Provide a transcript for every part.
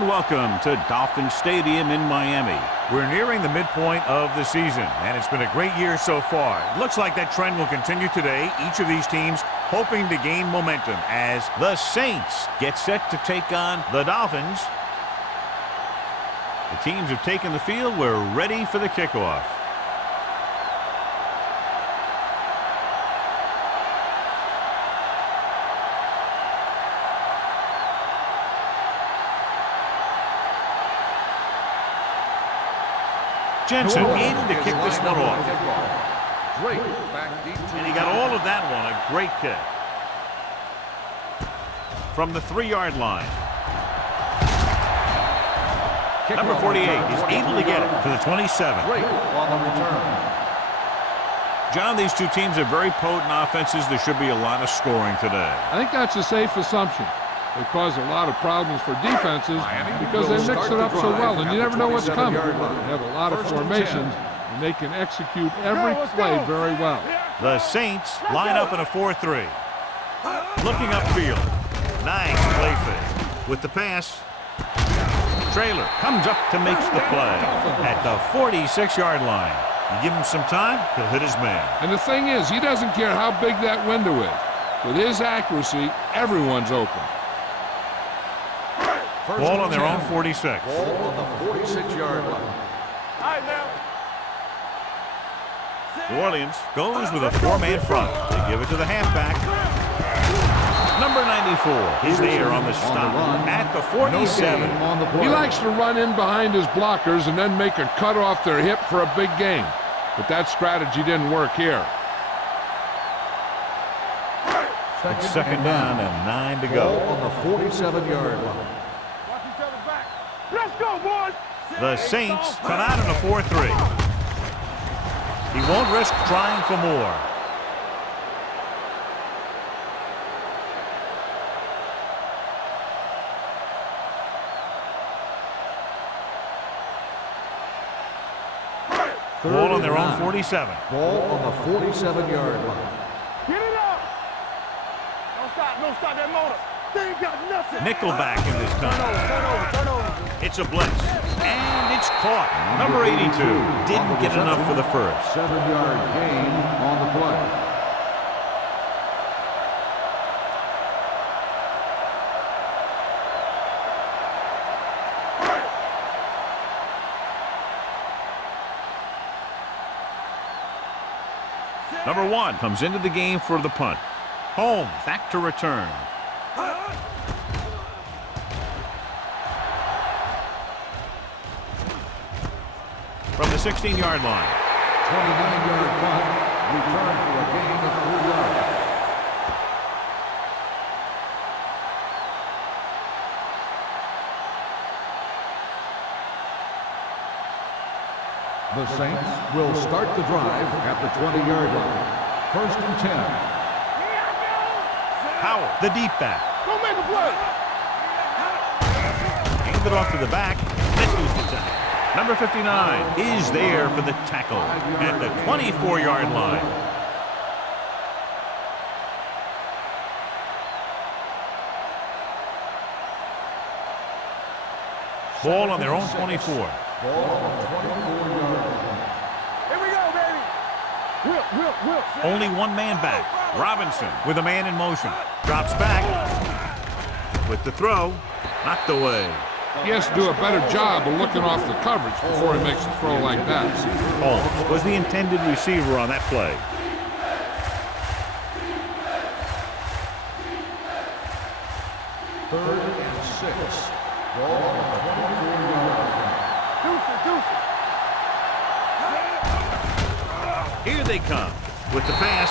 And welcome to Dolphin Stadium in Miami. We're nearing the midpoint of the season, and it's been a great year so far. It looks like that trend will continue today. Each of these teams hoping to gain momentum as The Saints get set to take on the Dolphins. The teams have taken the field. We're ready for the kickoff. Jensen in to kick this one off. And he got all of that one. A great kick. From the 3-yard line. Number 48 is able to get it to the 27. John, these two teams are very potent offenses. There should be a lot of scoring today. I think that's a safe assumption. They cause a lot of problems for defenses because they mix it up so well, and you never know what's coming. They have a lot of formations, and they can execute every play very well. the Saints line up in a 4-3. Looking upfield. Nice play fake. With the pass, Traylor comes up to make the play at the 46-yard line. You give him some time, he'll hit his man. And the thing is, he doesn't care how big that window is. With his accuracy, everyone's open. Ball on their own 46. Ball on the 46-yard line. New Orleans goes with a 4-man front. They give it to the halfback. Number 94 is there on the stop at the 47. He likes to run in behind his blockers and then make a cut off their hip for a big gain. But that strategy didn't work here. It's second down and 9 to go. Ball on the 47-yard line. Let's go, boys! The Saints come out in a 4-3. He won't risk trying for more. Ball on their own 47. Ball on the 47-yard line. Get it up! Don't stop that motor. They ain't got nothing. Nickelback in this time. Turn over. It's a blitz. And it's caught. Number 82 didn't get enough for the first. 7-yard gain on the play. Number 1 comes into the game for the punt. Holmes back to return. From the 16-yard line. 29-yard punt. Return for a gain of 3 yards. The Saints will start the drive at the 20-yard line. 1st and 10. Howell, the deep back. Go make a play. Hand it off to the back. Misses the tackle. Number 59 is there for the tackle at the 24-yard line. Ball on their own 24. Ball on the 24-yard line. Here we go, baby. Whip. Only one man back. Robinson with a man in motion. Drops back. With the throw. Knocked away. He has to do a better job of looking off the coverage before he makes a throw like that. Holmes was the intended receiver on that play. Third and 6. Ball on the 24-yard line. Deuce it. Here they come. With the pass,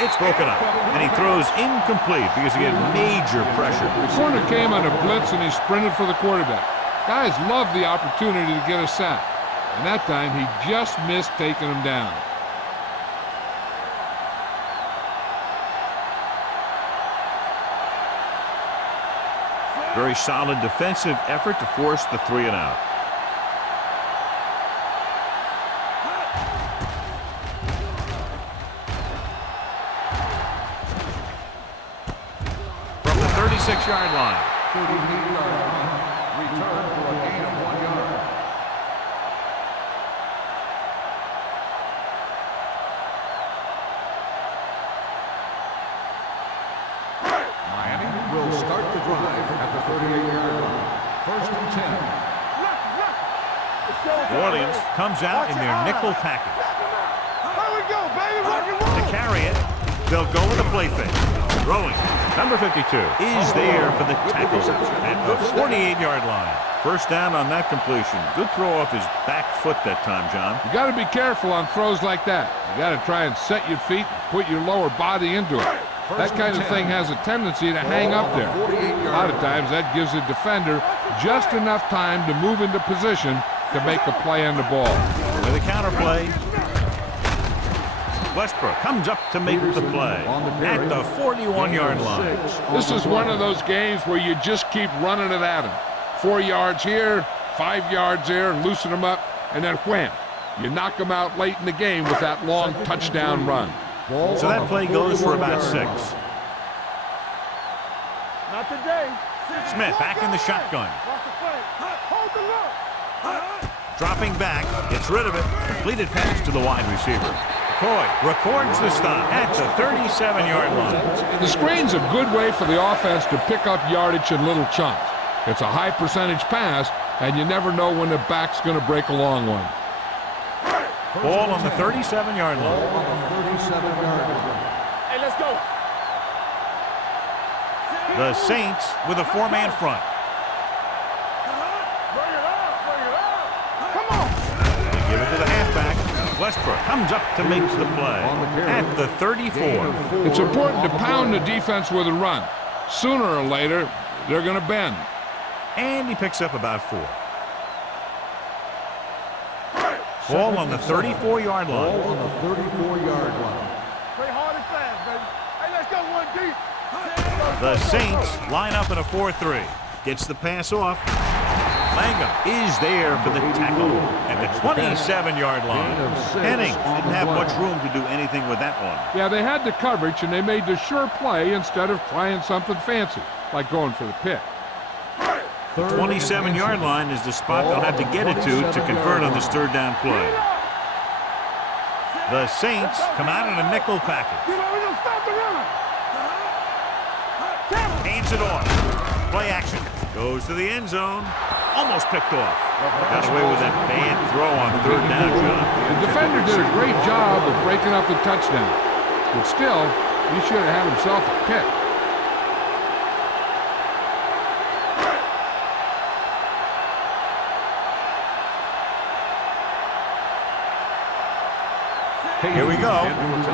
it's broken up. And he throws incomplete because he had major pressure. The corner came on a blitz and he sprinted for the quarterback. Guys love the opportunity to get a sack. And that time he just missed taking him down. Very solid defensive effort to force the 3 and out. From the 36-yard line. 38-yard line. Return start the drive at the 38-yard line. First and 10. New Orleans comes out in their nickel package. Here we go, baby. Rock and roll. To carry it, they'll go with a play fake. Throwing. Number 52 is there for the tackle at the 48-yard line. First down on that completion. Good throw off his back foot that time, John. You got to be careful on throws like that. You got to try and set your feet and put your lower body into it. That kind of thing has a tendency to hang up there. A lot of times that gives the defender just enough time to move into position to make a play on the ball. With a counter play, Westbrook comes up to make the play at the 41-yard line. This is one of those games where you just keep running it at him. 4 yards here, 5 yards there, and loosen them up, and then wham. You knock them out late in the game with that long touchdown run. So that play goes for about 6. Not today. Smith back in the shotgun. Watch the play. Hold the look. Dropping back, gets rid of it. Completed pass to the wide receiver. Coy records the stop at the 37-yard line. The screen's a good way for the offense to pick up yardage in little chunks. It's a high percentage pass, and you never know when the back's going to break a long one. Ball on the 37-yard line. Hey, let's go. The Saints with a 4-man front. Bring it up. Bring it up. Come on. They give it to the halfback. Westbrook comes up to make the play at the 34. It's important to pound the defense with a run. Sooner or later, they're going to bend. And he picks up about 4. Ball on the 34-yard line. Ball on the 34-yard line. Play hard and fast, baby. Hey, let's go one deep. The Saints line up in a 4-3. Gets the pass off. Langham is there for the tackle at the 27-yard line. Henning didn't have much room to do anything with that one. Yeah, they had the coverage, and they made the sure play instead of trying something fancy, like going for the pick. The 27-yard line is the spot they'll have to get it to convert on this third down play. The Saints come out in a nickel package. You know, we don't stop the run. Hands it off. Play action. Goes to the end zone. Almost picked off. Got away with that bad throw on third down, John. The defender did a great job of breaking up the touchdown. But still, he should have had himself a pick. Here we go.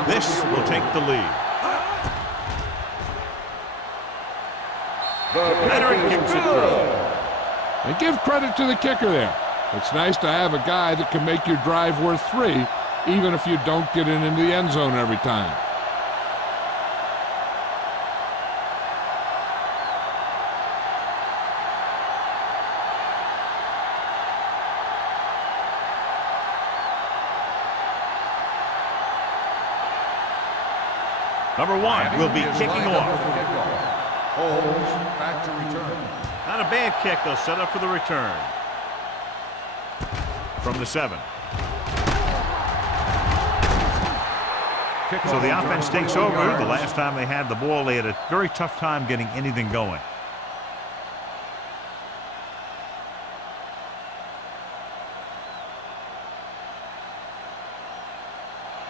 This will take the lead. Veteran kicks it through. And give credit to the kicker there. It's nice to have a guy that can make your drive worth 3, even if you don't get it into the end zone every time. Number 1 will be kicking off. Holmes back to return. Not a bad kick. They'll set up for the return. From the 7. So the offense takes over. The last time they had the ball, they had a very tough time getting anything going.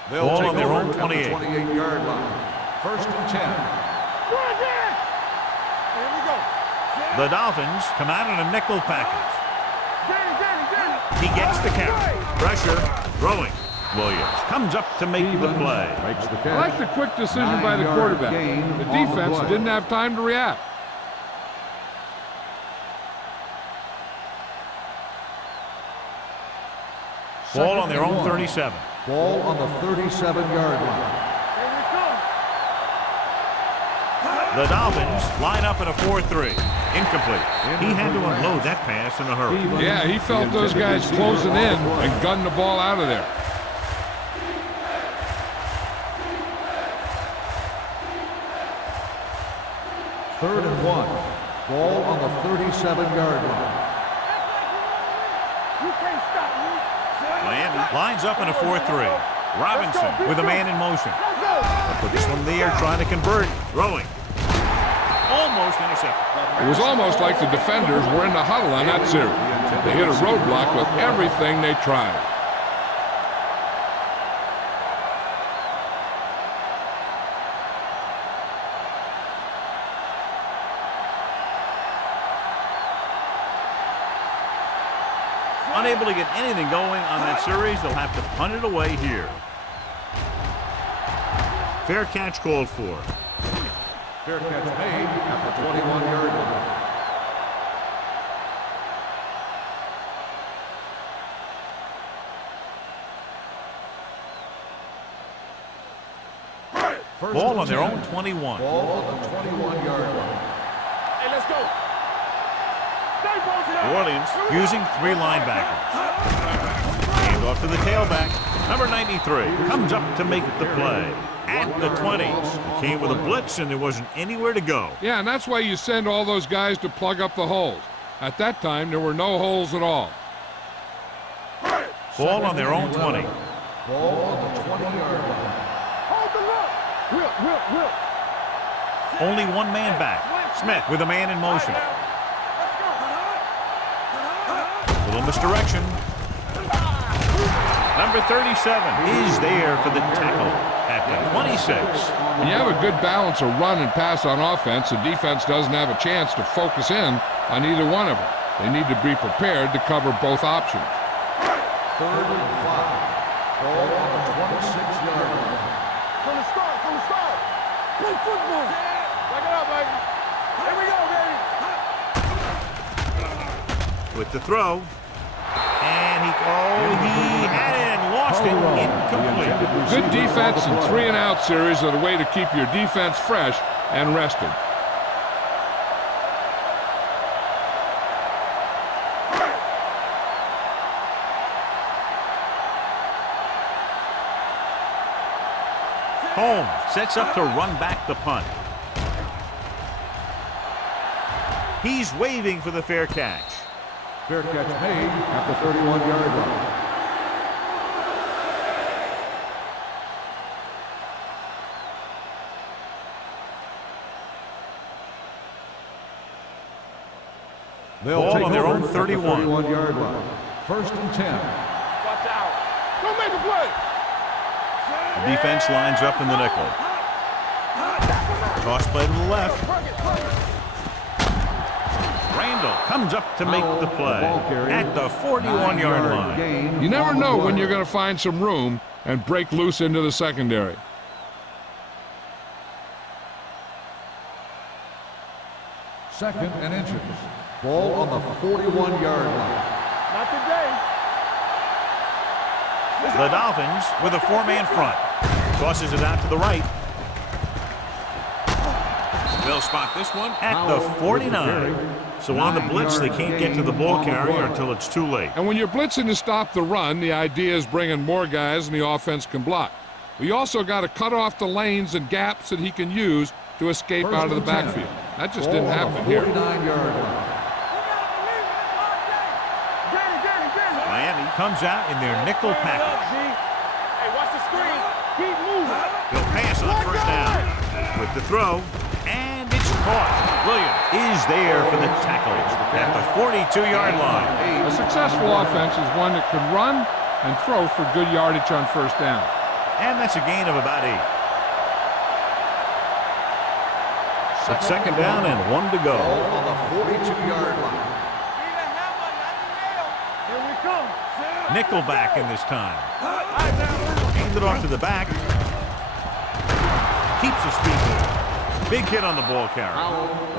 They'll Ball take on their over own at the 28. 28-yard line. First and 10. Here we go. The Dolphins come out in a nickel package. He gets the carry. Pressure. Throwing. Williams comes up to make the play. Makes the I catch. like the quick decision by the 9-yard quarterback. gain The on the defense play. didn't have time to react. Ball on their Second own and 1. 37. Ball on the 37-yard line. The Dolphins line up in a 4-3. Incomplete. He had to unload that pass in a hurry. Yeah, he felt those guys closing in and gunned the ball out of there. Third and 1. Ball on the 37-yard line. You can't stop me. Miami lines up in a 4-3. Robinson with a man in motion. Let's go. Put this one in the air, trying to convert. Throwing. almost intercepted. It was almost like the defenders were in the huddle on that series. They hit a roadblock with everything they tried. Unable to get anything going on that series, they'll have to punt it away here. Fair catch called for. Fair catch made at the 21-yard line. Ball on their own 21. Ball on the 21-yard line. Hey, let's go. New Orleans using 3 linebackers. Hand off to the tailback. Number 93 comes up to make the play. At the 20s. He came with a blitz and there wasn't anywhere to go. Yeah, and that's why you send all those guys to plug up the holes. At that time, there were no holes at all. Ball on their own 20. Ball on the 20-yard line. Hold the look. Whip. Only one man back. Smith with a man in motion. Little misdirection. Number 37 is there for the tackle at the 26. When you have a good balance of run and pass on offense, the defense doesn't have a chance to focus in on either one of them. They need to be prepared to cover both options. 3rd and 5. Ball on the 26-yard line. From the start. Play football. Back it up, baby. Here we go, baby. With the throw. And he had it and lost it. Incomplete. Good defense and 3-and-out series are the way to keep your defense fresh and rested. Holmes sets up to run back the punt. He's waving for the fair catch. Fair catch made at the 31-yard line. They'll take on their over own at the 31. 31-yard line. 1st and 10. Watch out. Don't make a play. The defense lines up in the nickel. Toss play to the left. Randall comes up to make the play at the 41-yard line. You never know when you're going to find some room and break loose into the secondary. Second and inches. Ball on the 41-yard line. Not today. The Dolphins with a 4-man front. Tosses it out to the right. They'll spot this one at the 49. So on the blitz, they can't get to the ball carrier until it's too late. And when you're blitzing to stop the run, the idea is bringing more guys and the offense can block. We also got to cut off the lanes and gaps that he can use to escape out of the backfield. That just didn't happen here. 49-yard line. Miami comes out in their nickel package. Hey, watch the screen. Keep moving. He'll pass on first down with the throw, and it's caught. Williams is there for the tackle at the 42-yard line. A successful offense is one that can run and throw for good yardage on first down. And that's a gain of about 8. It's 2nd down and 1 to go. Ball on the 42-yard line. Here we come. Nickelback in this time. Hand it off to the back. Keeps his feet moving. Big hit on the ball carrier.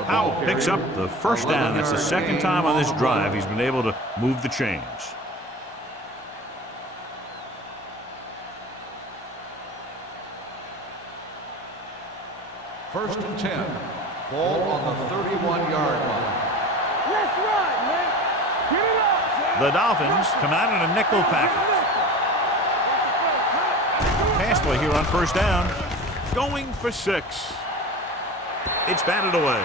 Howell picks up the first down. That's the 2nd time on this drive he's been able to move the chains. First and 10. Ball on the 31-yard line. Let's ride, man. Get it up. The Dolphins come out in a nickel package. Pass play here on first down. Going for 6. It's batted away.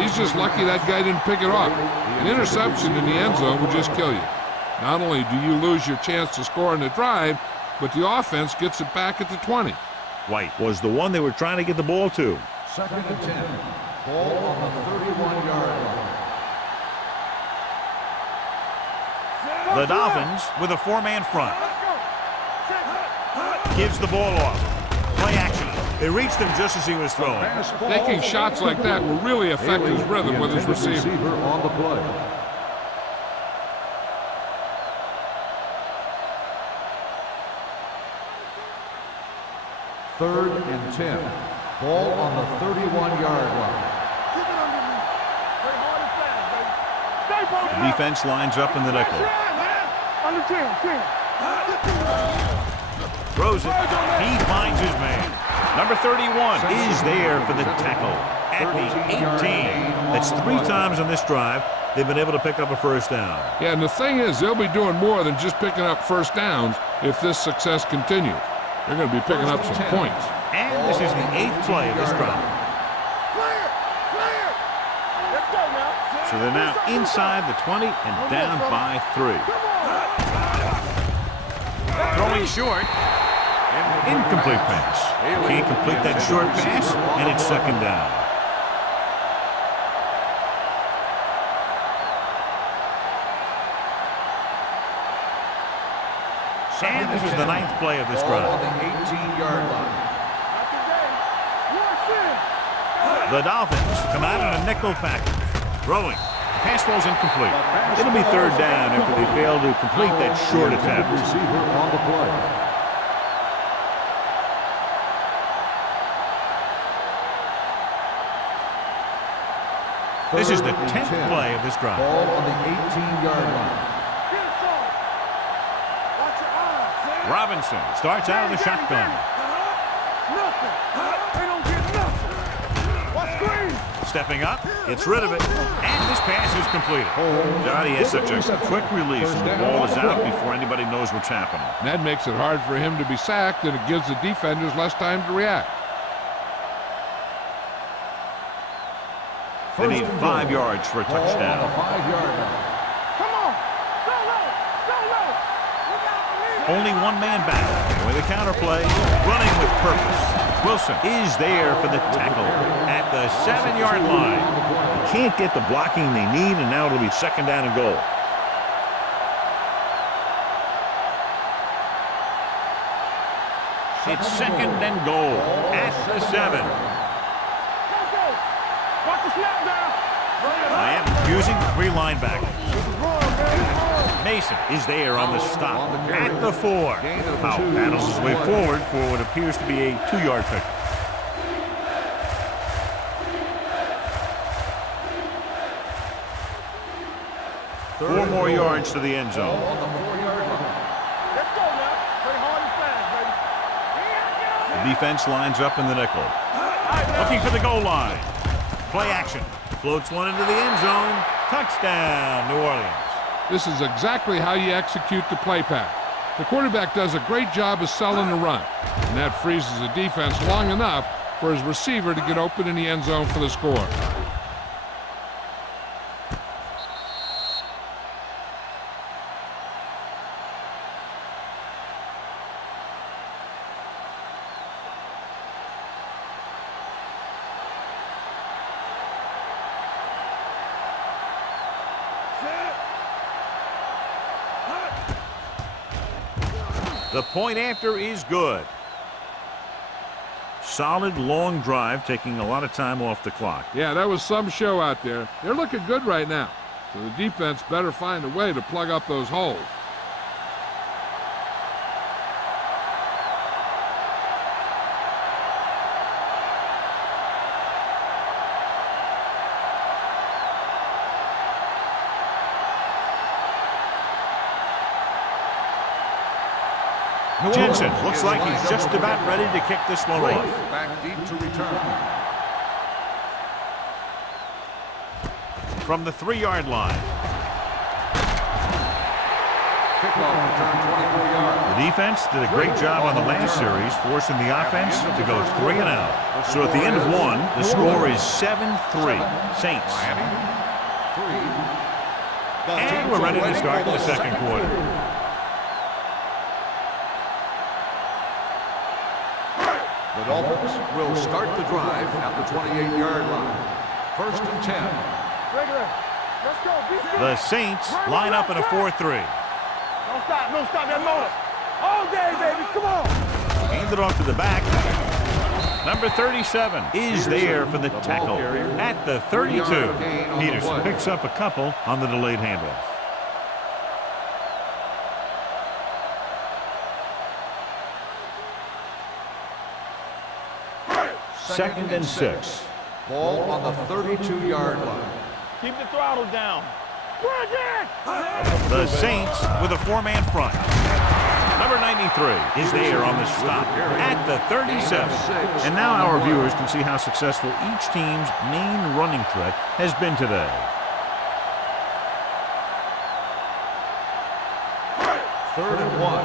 He's just lucky that guy didn't pick it off. An interception in the end zone would just kill you. Not only do you lose your chance to score in the drive, but the offense gets it back at the 20. White was the one they were trying to get the ball to. 2nd and 10. Ball on the 31-yard line. The Dolphins with a 4-man front. Gives the ball off. Play action. They reached him just as he was throwing. Taking shots like that will really affect his rhythm with his receiver. On the play. Third and 10. Ball on the 31-yard line. The defense lines up in the nickel. Under 10. Throws it. He finds his man. Number 31 is there for the tackle at the 18. That's 3 times on this drive they've been able to pick up a first down. Yeah, and the thing is, they'll be doing more than just picking up first downs if this success continues. They're going to be picking up some points. And this is the 8th play of this drive. Clear. Let's go now. So they're now inside the 20 and down by 3. Throwing short. Incomplete pass. Can't complete that short pass, and it's 2nd down. And this is the 9th play of this drive. On the 18-yard line. The Dolphins come out in a nickel package. Throwing. Pass ball's incomplete. It'll be 3rd down after they fail to complete that short attempt. Receiver on the play. This is the 10th play of this drive. Ball on the 18-yard line. Robinson starts out of the shotgun. Stepping up, gets rid of it, and this pass is completed. Johnny has such a quick release, and the ball is out before anybody knows what's happening. And that makes it hard for him to be sacked, and it gives the defenders less time to react. They need 5 yards for a touchdown. Ball on the 5-yard line. Come on. Go low. Only 1 man back. With a counterplay, running with purpose. Wilson is there for the tackle at the 7-yard line. They can't get the blocking they need, and now it'll be 2nd down and goal. It's 2nd and goal at the 7. Watch the snap down. Miami using 3 linebackers. Mason is there on the stop at the 4. Powell battles his way forward for what appears to be a 2-yard pick. Four more yards to the end zone. Let's go now. Play hard and fast, baby. The defense lines up in the nickel. Looking for the goal line. Play action. Floats one into the end zone. Touchdown, New Orleans. This is exactly how you execute the play pass. The quarterback does a great job of selling the run, and that freezes the defense long enough for his receiver to get open in the end zone for the score. The point after is good. Solid long drive, taking a lot of time off the clock. Yeah, that was some show out there. They're looking good right now, so the defense better find a way to plug up those holes. Jensen looks like he's just about ready to kick this one off. Back deep to return. From the 3-yard line. Kickoff return 24 yards. The defense did a great job on the last series, forcing the offense to go 3 and out. So at the end of 1, the score is 7-3. Saints. And we're ready to start the second quarter. The Dolphins will start the drive at the 28-yard line. First and 10. Regular. Let's go. The Saints line up in a 4-3. Don't stop. Don't stop that motor. All day, baby. Come on. Hand it off to the back. Number 37 is there for the tackle at the 32. Peterson picks up a couple on the delayed handoff. Second and 6. Ball on the 32-yard line. Keep the throttle down. The Saints with a 4-man front. Number 93 is there on the stop at the 37. And now our viewers can see how successful each team's main running threat has been today. Third and 1.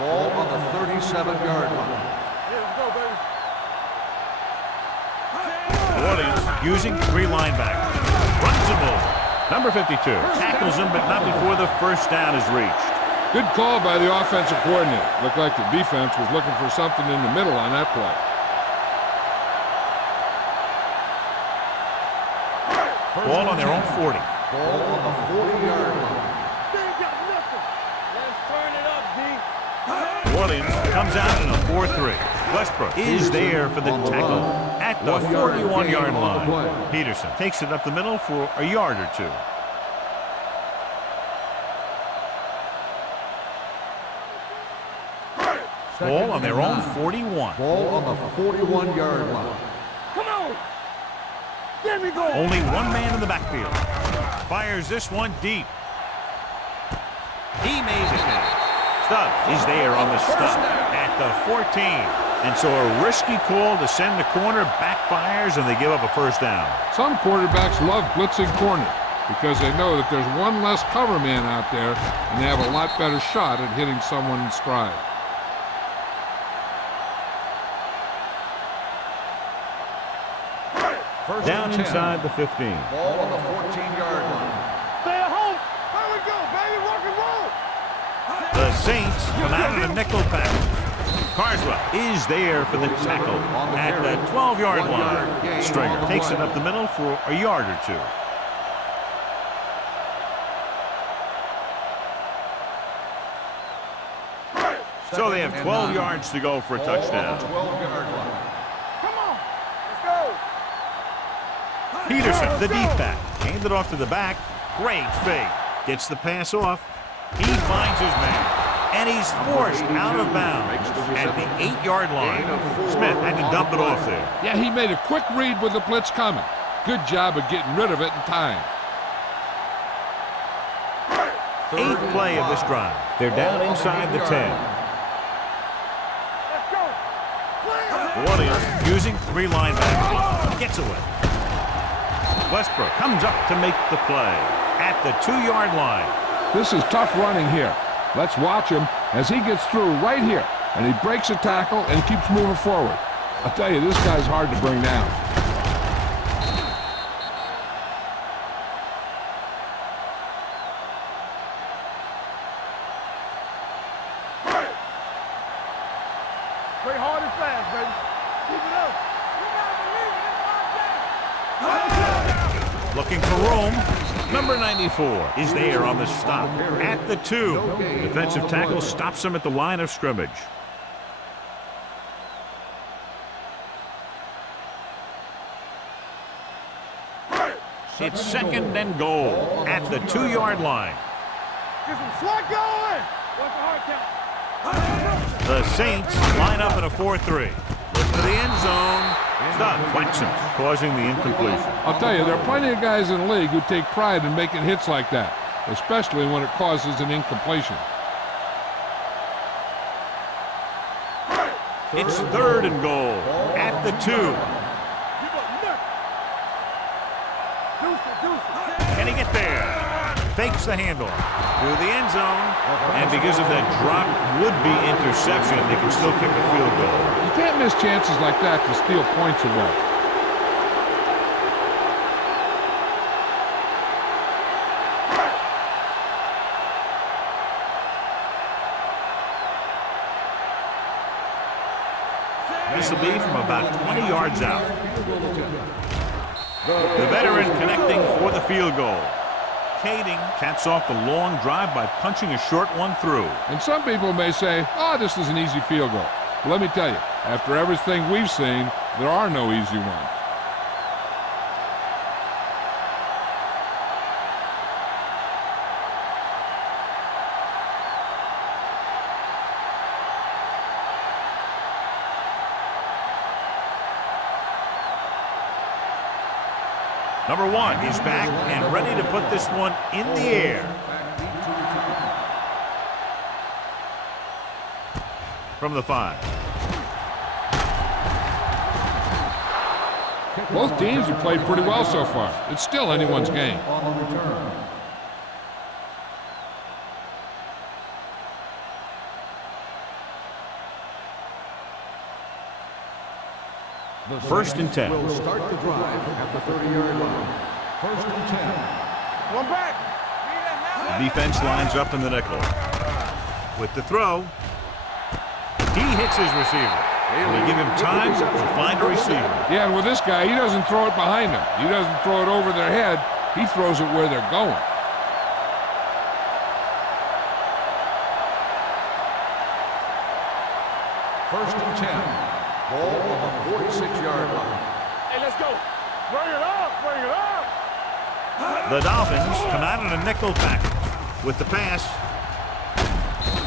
Ball on the 37-yard line. Let's go, baby. Williams using 3 linebackers. Runs him over. Number 52 tackles him, but not before the first down is reached. Good call by the offensive coordinator. Looked like the defense was looking for something in the middle on that play. Ball on their own 40. Ball on the 40-yard line. They ain't got nothing. Let's turn it up, D. Williams comes out in a 4-3. Westbrook is there for the tackle at the 41-yard line. Peterson takes it up the middle for a yard or 2. Ball on their own 41. Ball on the 41-yard line. Come on. There we go. Only one man in the backfield. Fires this one deep. He made it. Stubb is there on the stop at the 14. And so a risky call to send the corner backfires, and they give up a first down. Some quarterbacks love blitzing corner because they know that there's one less cover man out there, and they have a lot better shot at hitting someone in stride. First Down and 10. inside the 15. Ball on the 14-yard line. Stay at home. There we go, baby. Rock and roll. The Saints come out in a nickel package. Carswell is there for the tackle at the 12-yard line. Stringer takes it up the middle for a yard or 2. So they have 12 yards to go for a touchdown. 12-yard line. Come on. Let's go. Peterson, the deep back, handed off to the back. Great fake. Gets the pass off. He finds his man, and he's forced out of bounds at the 8-yard line. Smith had to dump it off there. Yeah, he made a quick read with the blitz coming. Good job of getting rid of it in time. 8th play of this drive. They're down inside the 10. Let's go. Williams using 3 linebackers. Gets away. Westbrook comes up to make the play at the 2-yard line. This is tough running here. Let's watch him as he gets through right here, and he breaks a tackle and keeps moving forward. I'll tell you, this guy's hard to bring down. Play hard and fast, baby. Keep it up. You gotta believe it. Looking for room. Number 94 is there on the stop at the 2. Defensive tackle stops him at the line of scrimmage. It's 2nd and goal at the 2-yard line. Get some slack going. What's the hard count? The Saints line up in a 4-3. Look to the end zone. Stubb whacks him, causing the incompletion. I'll tell you, there are plenty of guys in the league who take pride in making hits like that, especially when it causes an incompletion. It's 3rd and goal at the 2. Can he get there? Fakes the handoff to the end zone, and because of that drop would-be interception, they can still kick a field goal. You can't miss chances like that to steal points away. This will be from about 20 yards out. The veteran connecting for the field goal. Kading caps off the long drive by punching a short one through. And some people may say, oh, this is an easy field goal. But let me tell you, after everything we've seen, there are no easy ones. Number 1 is back and ready to put this one in the air. From the 5. Both teams have played pretty well so far. It's still anyone's game. First and 10. Will start the drive at the 30-yard line. First and 10. One back. The defense lines up in the nickel. With the throw, he hits his receiver. They give him time to find a receiver. Yeah, and with this guy, he doesn't throw it behind them. He doesn't throw it over their head. He throws it where they're going. First and 10. Ball on the 46-yard line. Hey, let's go. Bring it up. Bring it up. The Dolphins come out in a nickel package. With the pass,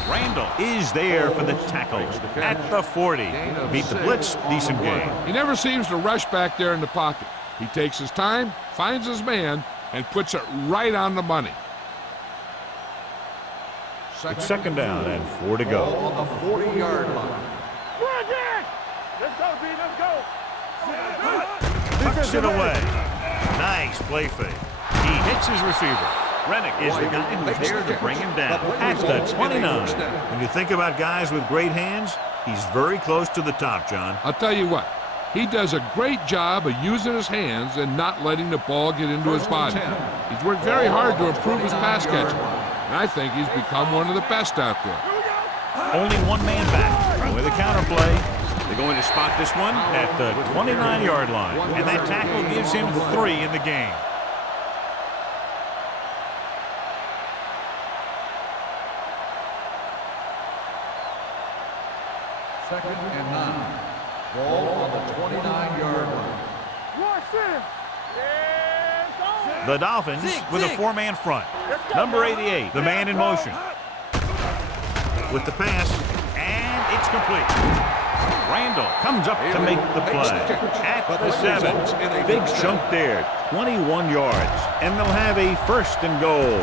Randall is there for the tackle at the 40. Beat the blitz, decent game. He never seems to rush back there in the pocket. He takes his time, finds his man, and puts it right on the money. It's second down and 4 to go. Ball on the 40-yard line. Run again. Let's go, D. Let's go. Tucks it away. Nice play fake. He hits his receiver. Rennick is the guy who's there to bring him down at the 29. When you think about guys with great hands, he's very close to the top, John. I'll tell you what, he does a great job of using his hands and not letting the ball get into his body. He's worked very hard to improve his pass catching, and I think he's become one of the best out there. Only one man back with a counter play. They're going to spot this one at the 29-yard line, and that tackle gives him 3 in the game. Second and 9. Ball on the 29-yard line. Watch this. Yes, on. The Dolphins with a 4-man front. Number 88, the man in motion. With the pass, and it's complete. Randall comes up to make the play at the 7. Big chunk there, 21 yards, and they'll have a first and goal.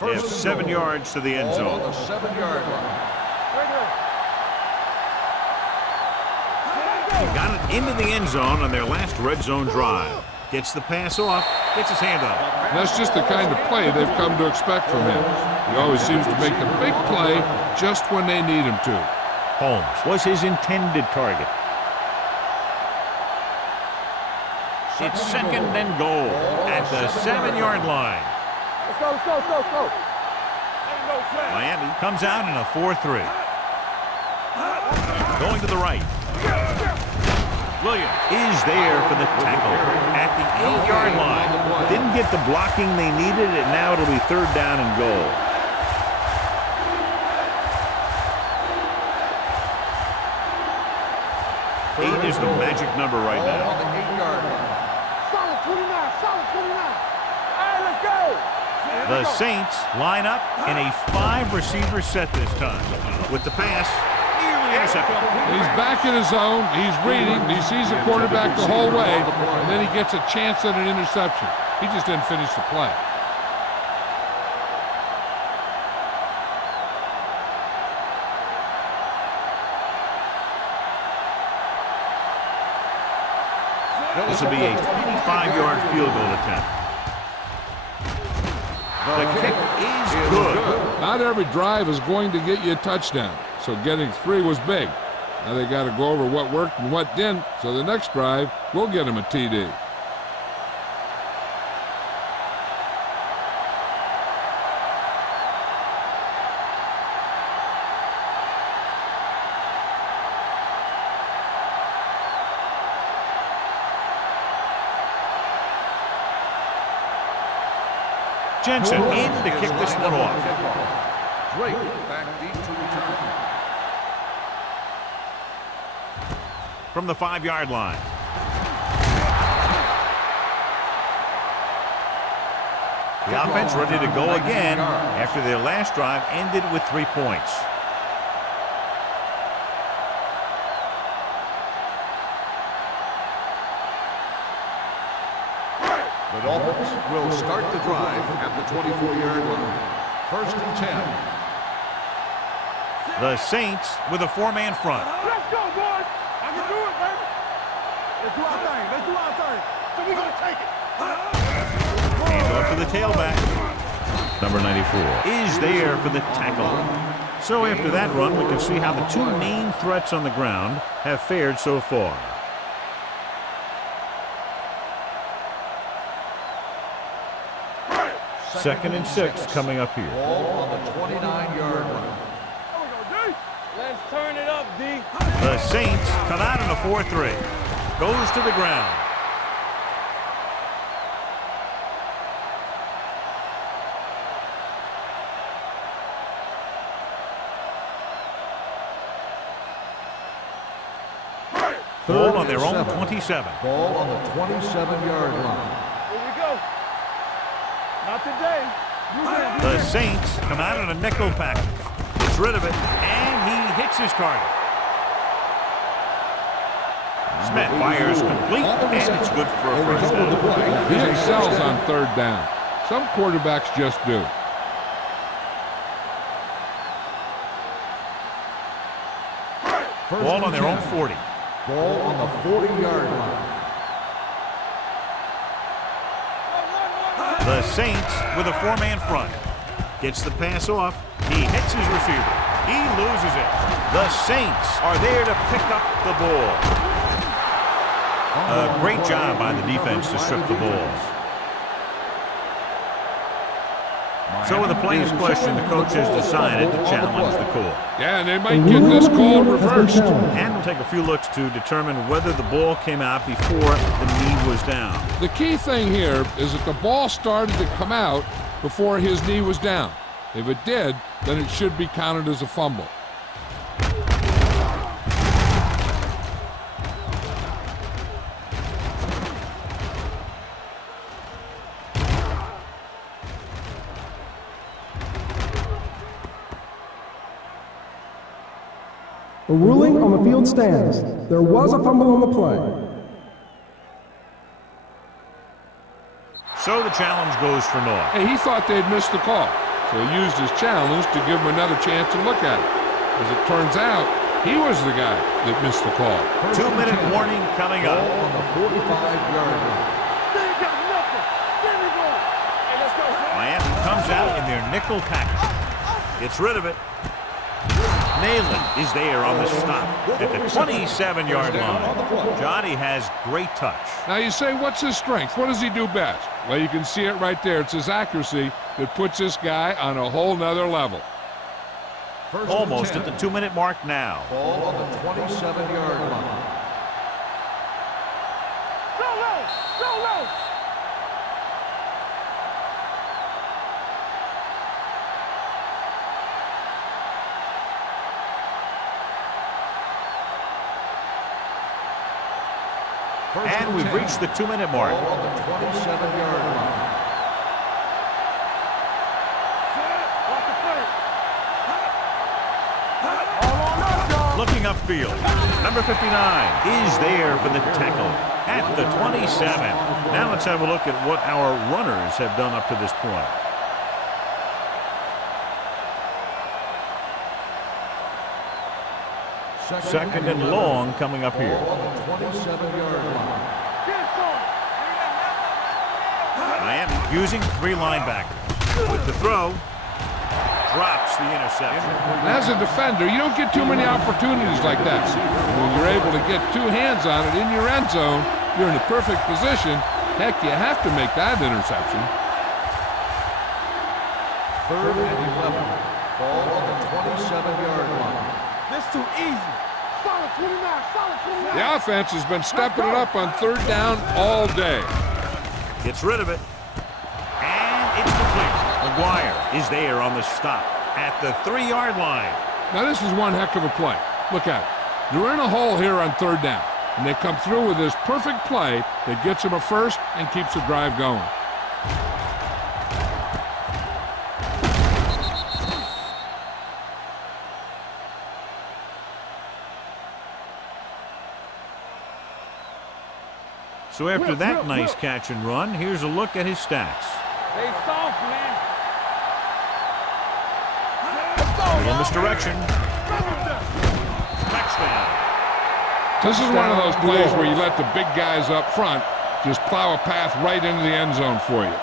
They have 7 yards to the end zone. On the 7-yard line. He got it into the end zone on their last red zone drive. Gets the pass off, gets his hand up. That's just the kind of play they've come to expect from him. He always seems to make the big play just when they need him to. Holmes was his intended target. It's second and goal at the 7-yard line. Let's go, let's go, let's go, let's go. Miami comes out in a 4-3. Going to the right. Williams is there for the tackle at the 8-yard line. Didn't get the blocking they needed, and now it'll be third down and goal. Eight is the magic number right now. On the 8-yard line. Solid 29, solid 29. All right, let's go. The Saints line up in a 5-receiver set this time. With the pass, nearly intercepted. He's back in his zone, he's reading, he sees the quarterback the whole way, and then he gets a chance at an interception. He just didn't finish the play. This will be a 25-yard field goal attempt. The kick is good. Not every drive is going to get you a touchdown, so getting 3 was big. Now they got to go over what worked and what didn't, so the next drive will get him a TD. Jensen in to kick this one off. Drake back deep to return. From the 5-yard line. The offense ready to go again after their last drive ended with 3 points. The Dolphins will start the drive at the 24-yard line. 1st and 10. The Saints with a 4-man front. Let's go, boys. I can do it, baby. Let's do our thing. Let's do our thing. So we're going to take it. Hand off to the tailback. Number 94 is there for the tackle. So after that run, we can see how the 2 main threats on the ground have fared so far. Second and 6 coming up here. Ball on the 29-yard line. Let's turn it up, D. The Saints come out in a 4-3. Goes to the ground. Ball on their own 27. Ball on the 27-yard line. Here we go. Not today. The Saints come out in a nickel package. Gets rid of it, and he hits his target. Smith fires complete, and it's good for a first down. He excels on 3rd down. Some quarterbacks just do. Ball on their own 40. Ball on the 40-yard line. The Saints with a 4-man front. Gets the pass off. He hits his receiver. He loses it. The Saints are there to pick up the ball. A great job by the defense to strip the ball. So with the players question, the coach has decided to challenge the call. Yeah, and they might get this call reversed. And we'll take a few looks to determine whether the ball came out before the knee was down. The key thing here is that the ball started to come out before his knee was down. If it did, then it should be counted as a fumble. A ruling on the field stands. There was a fumble on the play. So the challenge goes for naught. Hey, he thought they'd missed the call, so he used his challenge to give him another chance to look at it. As it turns out, he was the guy that missed the call. 2-minute warning coming up. Ball on the 45-yard line. They ain't got nothing. There we go. Hey, let's go, son. Miami comes out in their nickel package. Gets rid of it. Nayland is there on the stop at the 27-yard line. Johnny has great touch. Now you say, what's his strength? What does he do best? Well, you can see it right there. It's his accuracy that puts this guy on a whole nother level. Almost at the 2-minute mark now. Ball on the 27-yard line. Go low. Go low. And we've reached the 2-minute mark. Ball on the 27-yard line. Watch the play. Looking upfield. Number 59 is there for the tackle at the 27. Now let's have a look at what our runners have done up to this point. Second and long coming up here. Ball on the 27-yard line. Miami using 3 linebackers. With the throw, drops the interception. And as a defender, you don't get too many opportunities like that. And when you're able to get 2 hands on it in your end zone, you're in a perfect position. Heck, you have to make that interception. 3rd and 11. Ball on the 27-yard line. This too easy. Solid 29. Solid 29. The offense has been stepping it up on 3rd down all day. Gets rid of it. And it's complete. McGuire is there on the stop at the 3-yard line. Now this is one heck of a play. Look at it. They're in a hole here on 3rd down, and they come through with this perfect play that gets them a first and keeps the drive going. So after that nice catch and run, here's a look at his stats. Stay soft, man. Little misdirection. Touchdown. This is one of those plays where you let the big guys up front just plow a path right into the end zone for you.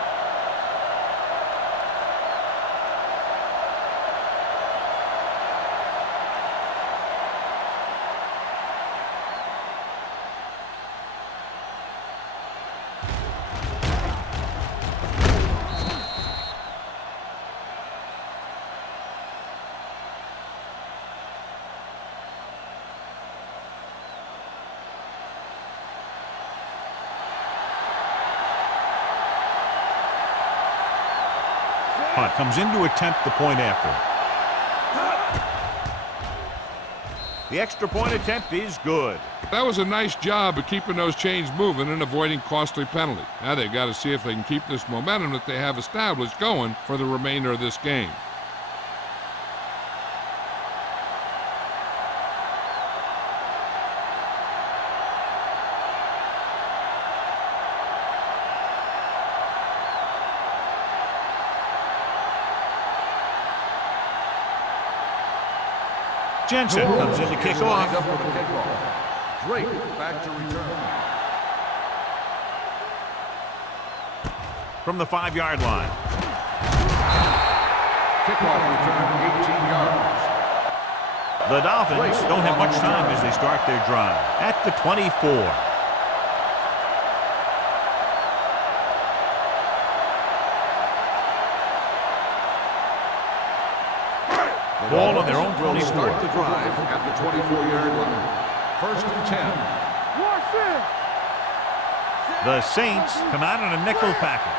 Punt comes in to attempt the point after. The extra point attempt is good. That was a nice job of keeping those chains moving and avoiding costly penalty. Now they've got to see if they can keep this momentum that they have established going for the remainder of this game. Jensen comes in to kick off. Drake back to return. From the 5-yard line. Kickoff return, 18 yards. The Dolphins don't have much time as they start their drive. At the 24. Ball on their own 24. Will start the drive at the 24-yard line. 1st and 10. The Saints come out in a nickel package.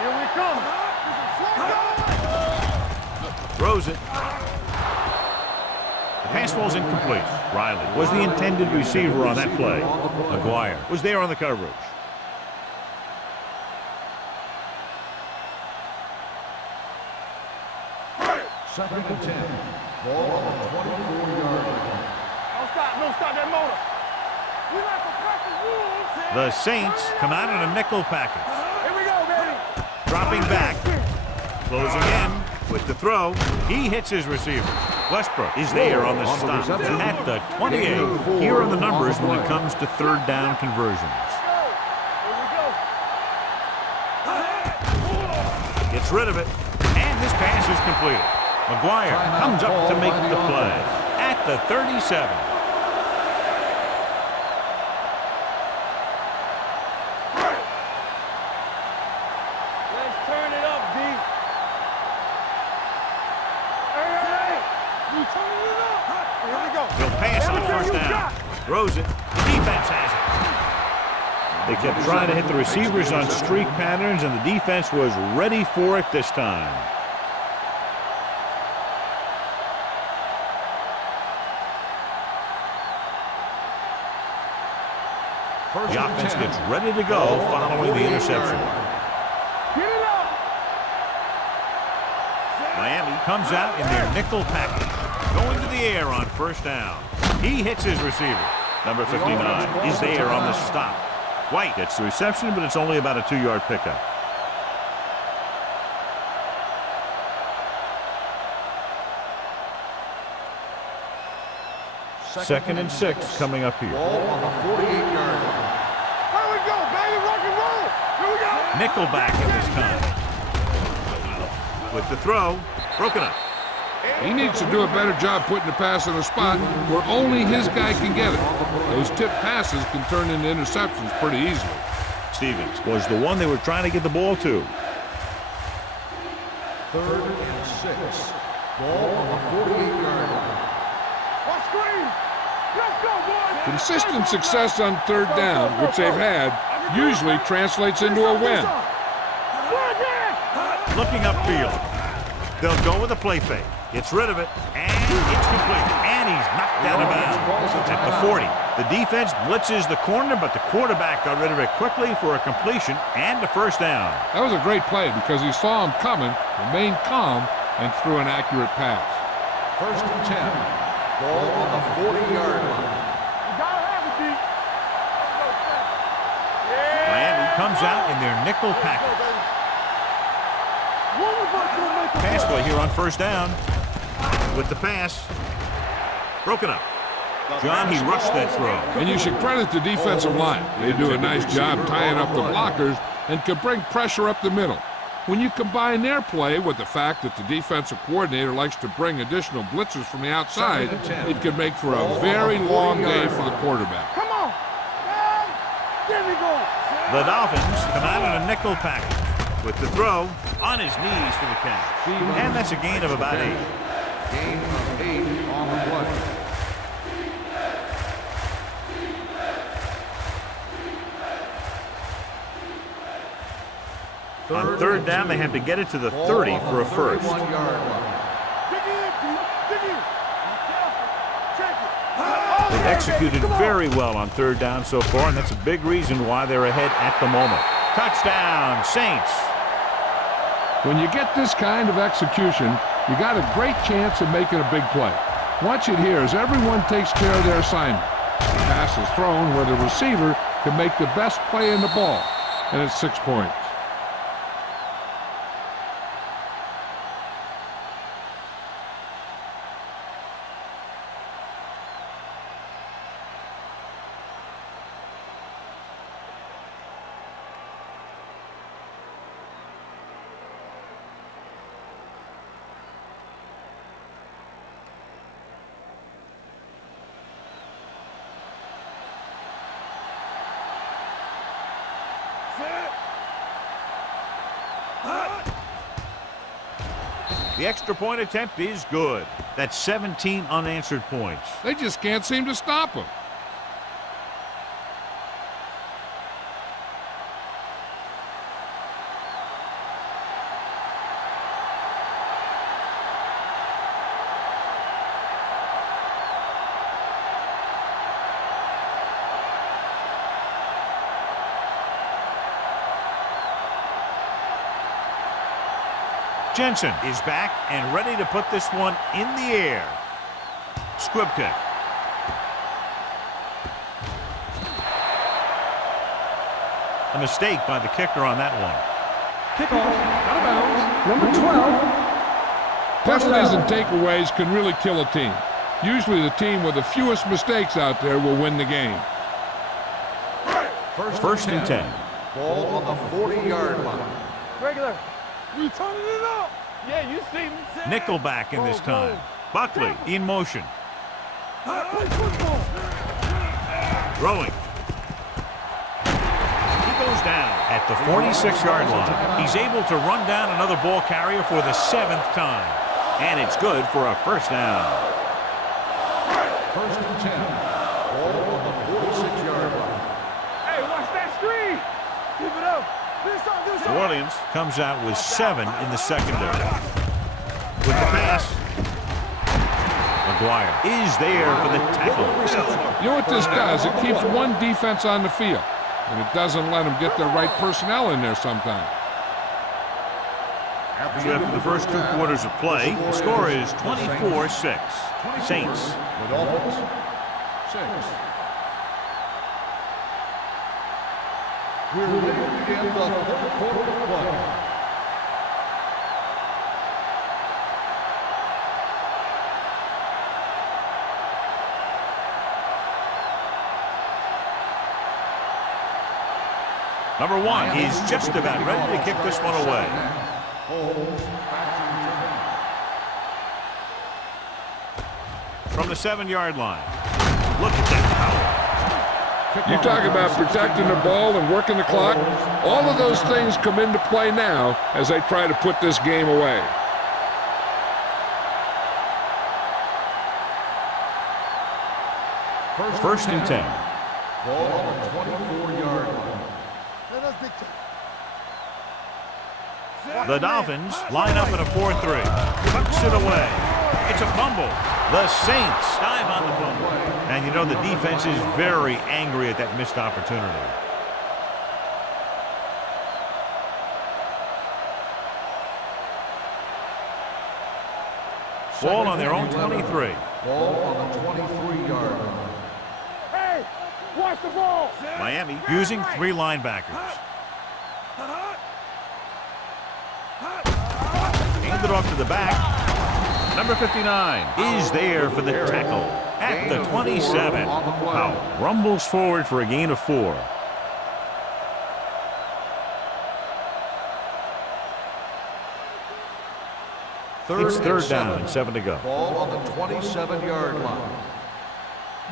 Here we come. Throws it. The pass ball's incomplete. Riley was the intended receiver on that play. McGuire was there on the coverage. Second and 10. Ball on the 24-yard line. Don't stop that motor. We like the perfect rules. The Saints come out in a nickel package. Here we go, baby. Dropping back. Closing in with the throw. He hits his receiver. Westbrook is there on the stop at the 28. Here are the numbers when it comes to 3rd down conversions. Gets rid of it. And this pass is completed. McGuire comes up to make the play at the 37. Let's turn it up, D. Hey, we turn it up. Here we go. He'll pass on 1st down. Throws it. Defense has it. They kept trying to hit the receivers on streak patterns, and the defense was ready for it this time. The offense gets ready to go following the interception. Get it up. Miami comes out in their nickel package. Going to the air on 1st down. He hits his receiver. Number 59 is there on the stop. White gets the reception, but it's only about a 2-yard pickup. Second and 6 coming up here. Ball on the 48-yard line. Here we go, baby. Rock and roll. Here we go. Nickelback at this time. With the throw, broken up. He needs to do a better job putting the pass in a spot where only his guy can get it. Those tip passes can turn into interceptions pretty easily. Stevens was the one they were trying to get the ball to. 3rd and 6. Ball on the 48-yard line. What screen? Let's go, boys. Consistent success on 3rd down, which they've had, usually translates into a win. Go again. Looking upfield. They'll go with a play fake. Gets rid of it, and it's complete. And he's knocked out of bounds at the 40. The defense blitzes the corner, but the quarterback got rid of it quickly for a completion and a first down. That was a great play because he saw him coming, remained calm, and threw an accurate pass. First and 10. Ball on the 40-yard line. Miami comes out in their nickel package. Pass play here on first down. With the pass. Broken up. John, he rushed that throw. And you should credit the defensive line. They do a nice job tying up the blockers and can bring pressure up the middle. When you combine their play with the fact that the defensive coordinator likes to bring additional blitzers from the outside, it could make for a very long day for the quarterback. Come on. There we go. The Dolphins come out in a nickel package. With the throw on his knees for the catch. And that's a gain of about 8. Gain of 8 on the play. On third down, they have to get it to the 30 for a first. They've executed very well on third down so far, and that's a big reason why they're ahead at the moment. Touchdown, Saints. When you get this kind of execution, you got a great chance of making a big play. Watch it here as everyone takes care of their assignment. The pass is thrown where the receiver can make the best play in the ball, and it's 6 points. The extra point attempt is good. That's 17 unanswered points. They just can't seem to stop him. Jensen is back and ready to put this one in the air. Squib kick. A mistake by the kicker on that one. Kickoff, out of bounds, number 12. Penalties and takeaways can really kill a team. Usually the team with the fewest mistakes out there will win the game. First and 10. Ball on the 40-yard line. Regular. We turning it up. Yeah, you see me. Nickelback in this time. Buckley in motion. Play football. Throwing. He goes down at the 46-yard line. He's able to run down another ball carrier for the 7th time. And it's good for a first down. First and 10. Ball on the 46-yard line. Hey, watch that screen. Keep it up. New Orleans comes out with 7 in the secondary. With the pass, McGuire is there for the tackle. You know what this does? It keeps one defense on the field, and it doesn't let them get the right personnel in there sometimes. So after the first 2 quarters of play, the score is 24-6. Saints. The Dolphins, 6. We're ready to begin the third quarter of play. Number 1 is just about ready to kick this one away. From the 7-yard line. Look at that power. You talk about protecting the ball and working the clock. All of those things come into play now as they try to put this game away. First and 10. Ball on the 24-yard line. The Dolphins line up in a 4-3. Tucks it away. It's a fumble. The Saints dive on the fumble. And you know the defense is very angry at that missed opportunity. Ball on their own 23. Ball on the 23-yard line. Hey, watch the ball. Miami using 3 linebackers. Hand it off to the back. Number 59 is there for the tackle at the 27. Powell rumbles forward for a gain of 4. It's third down and 7 to go. Ball on the 27-yard line.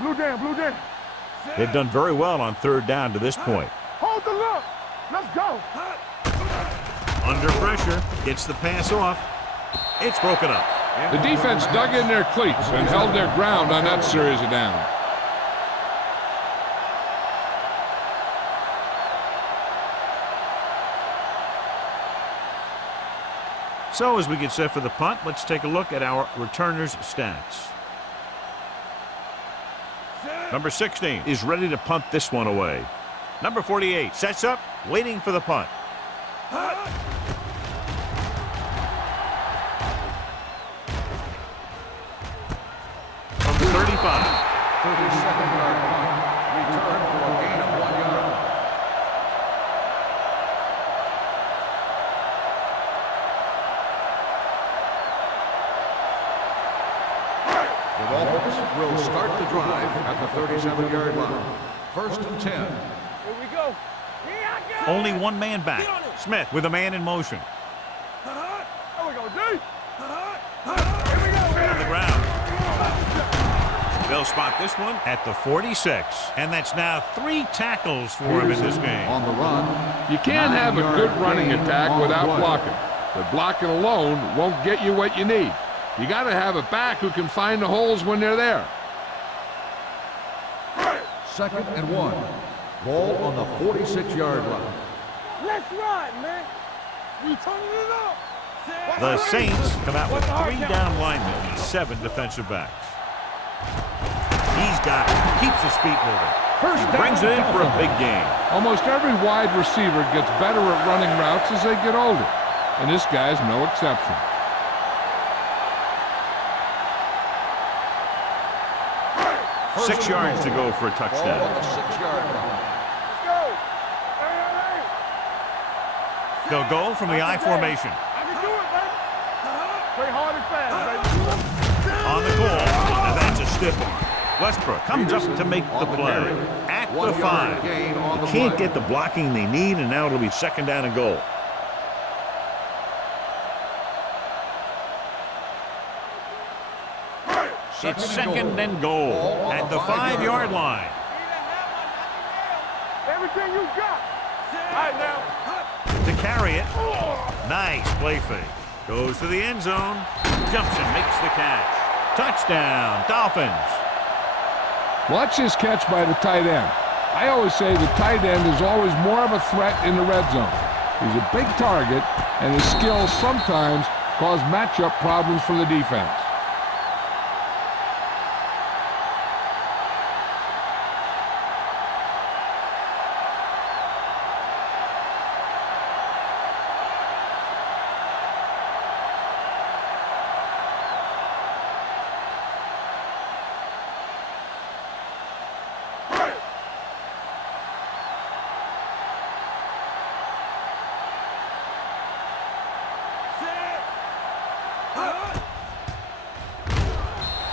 Blue jam, blue jam. They've done very well on third down to this point. Hold the look. Let's go. Under pressure, gets the pass off. It's broken up. The defense dug in their cleats and held their ground on that series of downs. So as we get set for the punt, let's take a look at our returners' stats. Number 16 is ready to punt this one away. Number 48 sets up, waiting for the punt. Number 35. 32nd-yard punt. Return for a gain of 1 yard. The Dolphins will start the drive at the 37-yard line. First and 10. Here we go. Here I go. Only one man back. Smith with a man in motion. There we go, D. Here we go. On the ground. They'll spot this one at the 46. And that's now 3 tackles for him in this game. On the run. You can't have a good running gain attack on the without play. blocking. But blocking alone won't get you what you need. You got to have a back who can find the holes when they're there. Second and 1. Ball on the 46-yard line. Let's run, man. We turning it up. The Saints come out with 3 down linemen and 7 defensive backs. He's got it. Keeps his feet moving. Brings it in for a big game. Almost every wide receiver gets better at running routes as they get older. And this guy's no exception. First 6 yards to go for a Ball touchdown. on the 6-yard line. Let's go. Hey. They'll go from the I formation. I can do it, baby. Play hard and fast, baby. On the call, and that's a stiff arm. Westbrook comes up to make the play at the 5. Gain on the They can't play. get the blocking they need, and now it'll be second down and goal. It's second and goal at the 5-yard line. Everything you got. All right, now. To carry it. Nice play fake. Goes to the end zone. Jumps and makes the catch. Touchdown, Dolphins. Watch this catch by the tight end. I always say the tight end is always more of a threat in the red zone. He's a big target, and his skills sometimes cause matchup problems for the defense.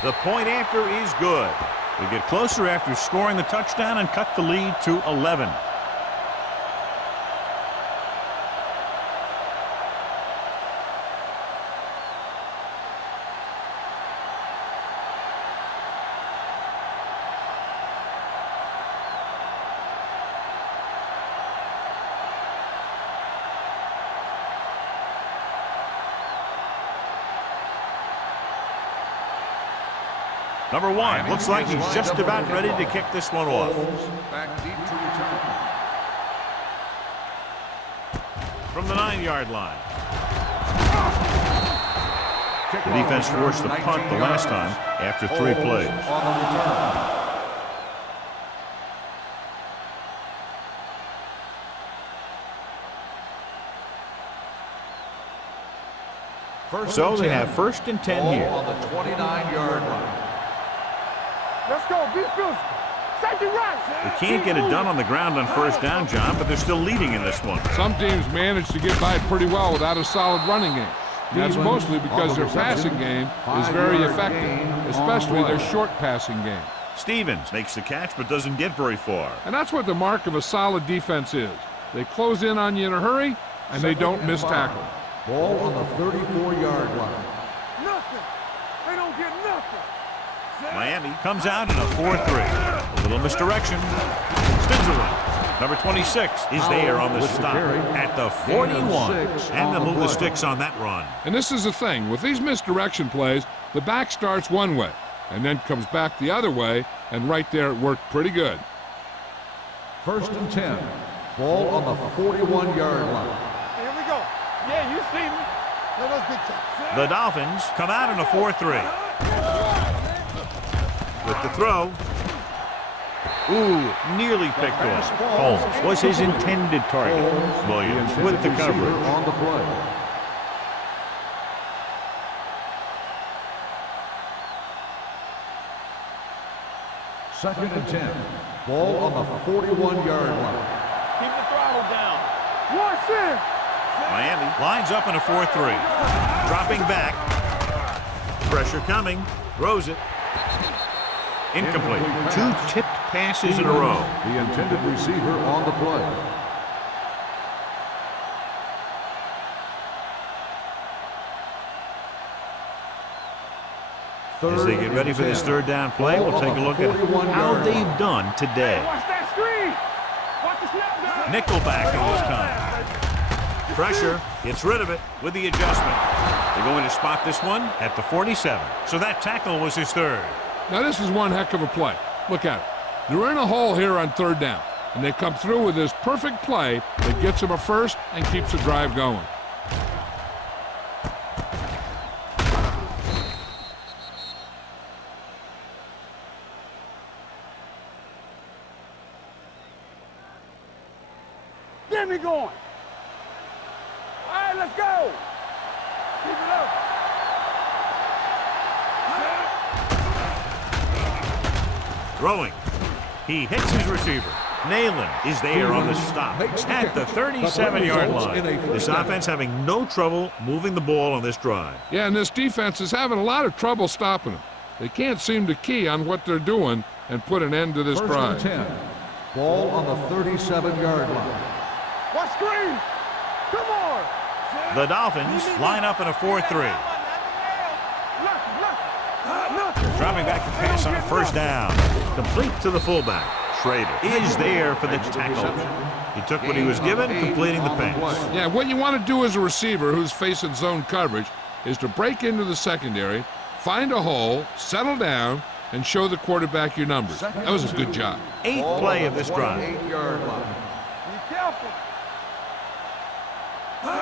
The point after is good. They get closer after scoring the touchdown and cut the lead to 11. Number 1 looks like he's just about ready to kick this one off. Back deep to return. From the 9-yard line. The defense forced the punt the last time after 3 plays. On the return. So they have 1st and 10 here. On the 29-yard line. Let's go. Be physical. Safety right. They can't get it done on the ground on 1st down, John, but they're still leading in this one. Some teams manage to get by pretty well without a solid running game. That's mostly because their passing game is very effective, especially their short passing game. Stevens makes the catch but doesn't get very far. And that's what the mark of a solid defense is. They close in on you in a hurry, and they don't miss tackle. Ball on the 34-yard line. Nothing. They don't get nothing. Miami comes out in a 4-3. A little misdirection. Spins around. Number 26 is there on the stop at the 41. And they'll move the sticks on that run. And this is the thing. With these misdirection plays, the back starts one way and then comes back the other way, and right there it worked pretty good. 1st and 10. Ball on the 41-yard line. Here we go. Yeah, you see me. Let us big time. The Dolphins come out in a 4-3. With the throw. Ooh, nearly picked off. Holmes was his intended target. Williams with the coverage. On the play. Second and 10. Ball on the 41-yard line. Keep the throttle down. Watch in. Miami lines up in a 4-3. Dropping back. Pressure coming. Throws it. Incomplete. 2 tipped passes in a row. The intended receiver on the play. As they get ready for this 3rd down play, we'll take a look at how they've done today. Watch that screen. Watch the snap down. Nickelback this time. Pressure, gets rid of it with the adjustment. They're going to spot this one at the 47. So that tackle was his 3rd. Now this is one heck of a play. Look at it. They're in a hole here on 3rd down, and they come through with this perfect play that gets them a 1st and keeps the drive going. Get me going. All right, let's go. Keep it up. Throwing. He hits his receiver. Nayland is there on the stop at the 37-yard line. This offense having no trouble moving the ball on this drive. Yeah, and this defense is having a lot of trouble stopping them. They can't seem to key on what they're doing and put an end to this 1st drive. and 10. Ball on the 37-yard line. Watch screen. Come on. The Dolphins line up in a 4-3. Dropping back to pass on a 1st down. Complete to the fullback. Schrader is there for the tackle. He took what he was given, completing the pass. Yeah, what you want to do as a receiver who's facing zone coverage is to break into the secondary, find a hole, settle down, and show the quarterback your numbers. That was a good job. 8th play of this drive. 28-yard line. Be careful.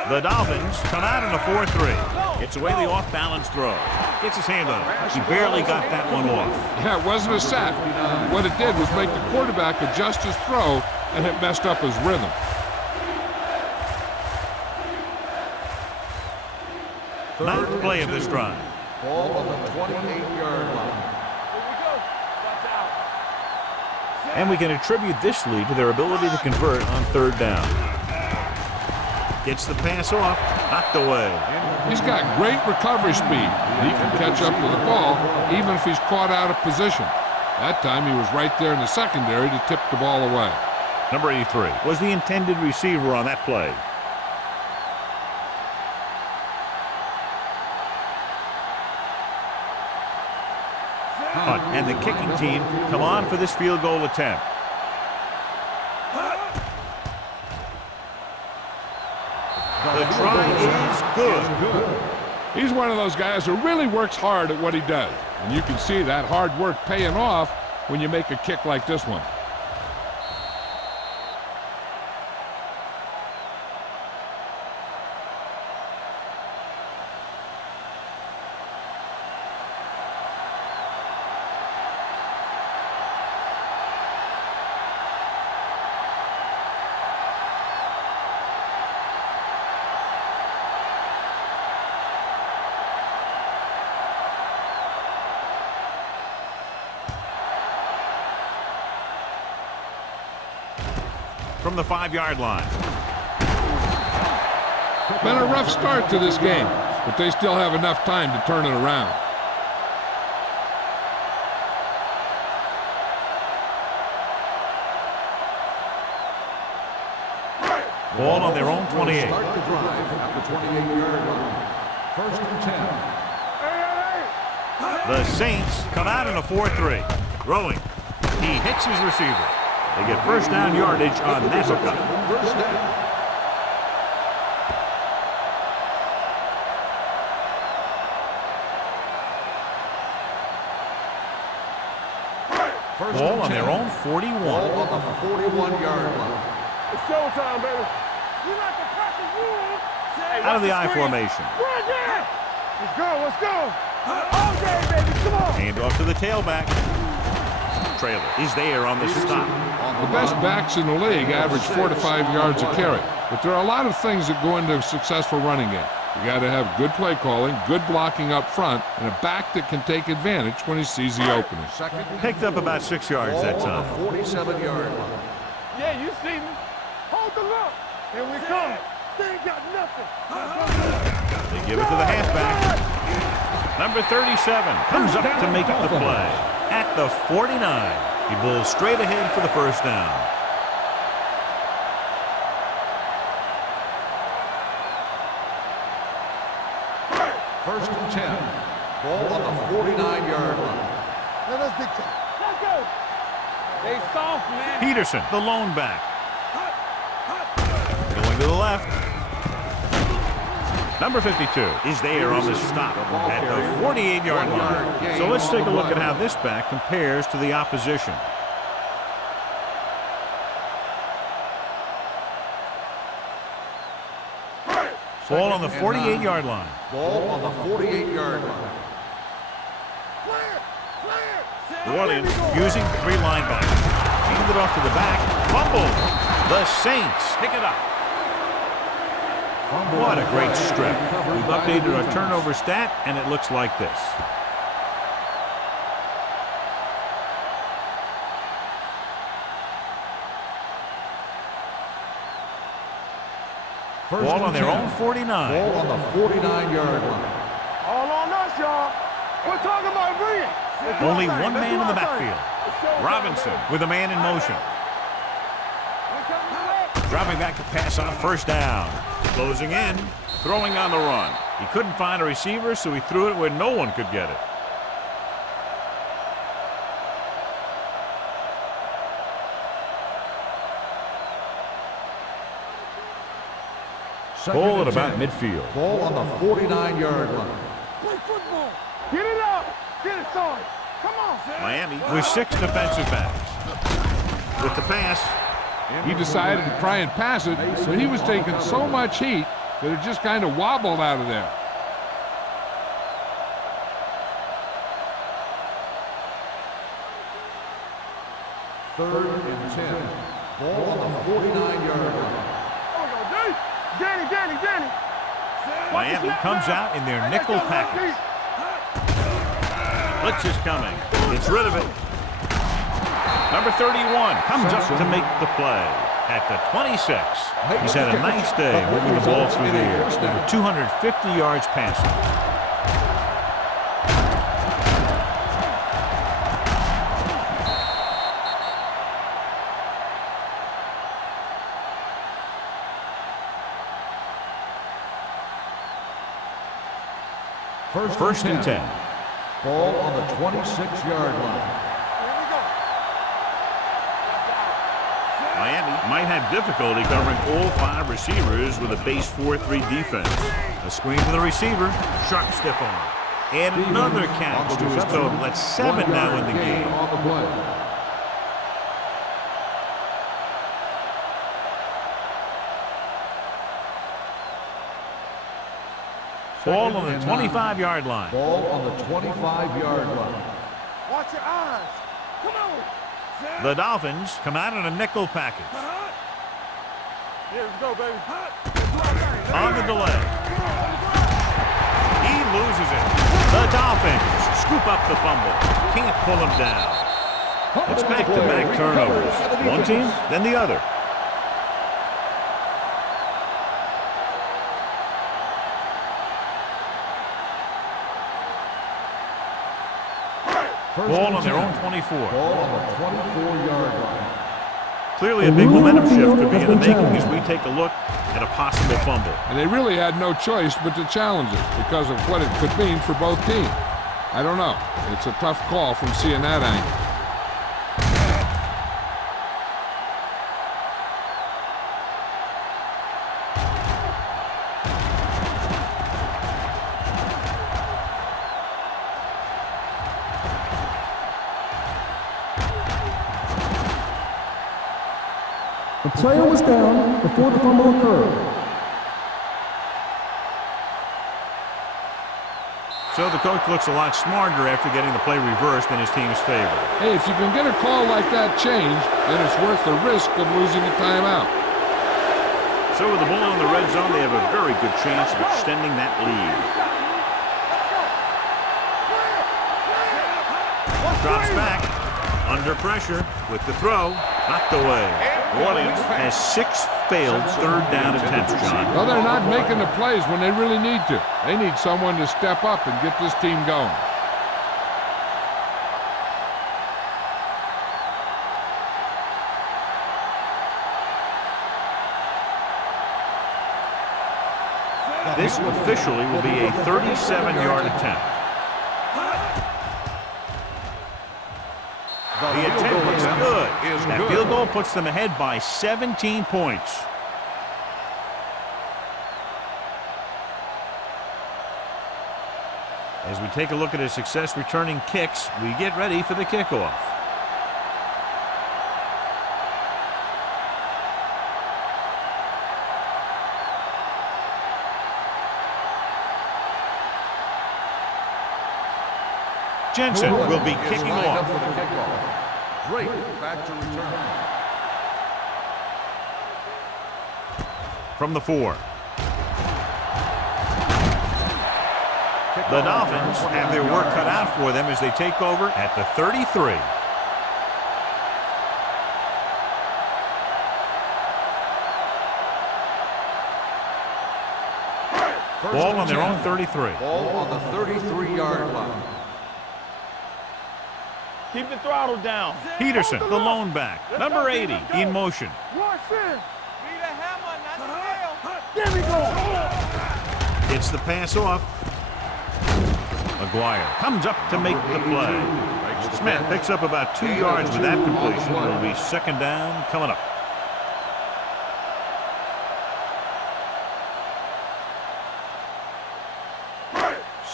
The Dolphins come out in a 4-3. It's away the off-balance throw. Gets his hand on it. He barely got that one off. Yeah, it wasn't a sack. What it did was make the quarterback adjust his throw, and it messed up his rhythm. Ninth play of this drive. Ball on the 28-yard line. And we can attribute this lead to their ability to convert on 3rd down. Gets the pass off, knocked away. He's got great recovery speed. He can catch up to the ball even if he's caught out of position. That time he was right there in the secondary to tip the ball away. Number 83 was the intended receiver on that play. Hunt and the kicking team come on for this field goal attempt. The try is good. He's one of those guys who really works hard at what he does. And you can see that hard work paying off when you make a kick like this one. from the 5-yard line. Been a rough start to this game, but they still have enough time to turn it around. Ball on their own 28. Start the drive at the 28-yard line. First and 10. The Saints come out in a 4-3. Throwing. He hits his receiver. They get first down yardage on that hookup. First down. Ball on their own 41. Ball on the 41-yard line. It's showtime, baby. You like to practice rules? Out of the I formation. Right there. Let's go, let's go. All day, baby, come on. Hand off to the tailback. Trailer is there on the stop. The best backs in the league average 4 to 5 yards a carry, but there are a lot of things that go into a successful running game. You got to have good play calling, good blocking up front, and a back that can take advantage when he sees the opening. Picked up about 6 yards that time. Ball on the 47-yard line. Yeah, you see me. Hold the look. Here we come. They ain't got nothing. They give it to the halfback. Number 37 comes up to make the play. At the 49, he bowls straight ahead for the first down. First and 10. Ball on the 49-yard line. Now let's big time. Let's go. They soft, man. Peterson, the lone back. Going to the left. Number 52 is there on the stop at the 48-yard line. So let's take a look at how this back compares to the opposition. Ball on the 48-yard line. Ball on the 48-yard line. New Orleans using 3 linebackers. Handed it off to the back. Fumble. The Saints pick it up. What a great strip. We've updated our turnover stat, and it looks like this. Ball on their own 49. Ball on the 49-yard line. All on us, y'all. We're talking about brilliant. Only one man in the backfield. Robinson with a man in motion. Dropping back to pass on first down. Closing in. Throwing on the run. He couldn't find a receiver, so he threw it where no one could get it. Ball at about midfield. Ball on the 49-yard line. Play football. Get it up. Get it started. Come on. Miami with 6 defensive backs. With the pass. He decided to try and pass it, but he was taking so much heat that it just kind of wobbled out of there. Third and 10. Ball on the 49-yard line. Danny. Miami comes out in their nickel package. Blitz is coming. Gets rid of it. Number 31 comes up to make the play at the 26. He's had a nice day moving the ball through the air. Over 250 yards passing. First and 10. Ball on the 26-yard line. Miami might have difficulty covering all 5 receivers with a base 4-3 defense. A screen to the receiver, sharp stiff arm. And another catch to his total. That's 7 now in the game. On the play. Ball on the 25-yard line. Ball on the 25-yard line. Watch your eyes. Come on. The Dolphins come out in a nickel package. Here we go, baby. On the delay. He loses it. The Dolphins scoop up the fumble. Can't pull him down. It's back-to-back turnovers. One team, then the other. Ball on their own 24. Ball on the 24-yard line. Clearly a big momentum shift could be in the making as we take a look at a possible fumble. And they really had no choice but to challenge it because of what it could mean for both teams. I don't know. It's a tough call from seeing that angle. The player was down before the fumble occurred. So the coach looks a lot smarter after getting the play reversed in his team's favor. Hey, if you can get a call like that changed, then it's worth the risk of losing a timeout. So with the ball in the red zone, they have a very good chance of extending that lead. Drops back, under pressure, with the throw, knocked away. New Orleans has 6 failed third down attempts, John. Well, they're not making the plays when they really need to. They need someone to step up and get this team going. This officially will be a 37-yard attempt. The attempt looks good. That field goal puts them ahead by 17 points. As we take a look at his success returning kicks, we get ready for the kickoff. Jensen will be kicking off. Drake back to return. From the 4. The Dolphins have their work cut out for them as they take over at the 33. Ball on their own 33. Ball on the 33-yard line. Keep the throttle down. Peterson, the lone back. Number 80 in motion. Watch this. Need a hammer, not the nail. There we go. Gets the pass off. McGuire comes up to make the play. Smith picks up about 2 yards with that completion. It'll be second down coming up.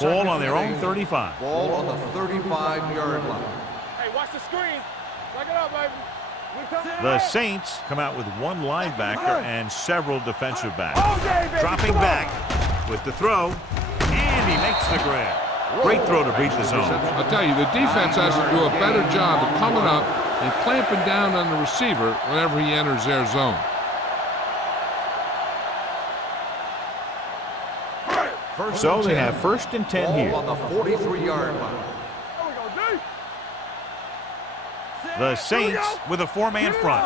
Ball on their own 35. Ball on the 35-yard line. Hey, watch the screen. Back it up, baby. The Saints come out with 1 linebacker and several defensive backs. Dropping back with the throw, and he makes the grab. Great throw to beat the zone. I'll tell you, the defense has to do a better job of coming up and clamping down on the receiver whenever he enters their zone. So they have 1st and 10 here. On the 43-yard line. The Saints with a 4-man front.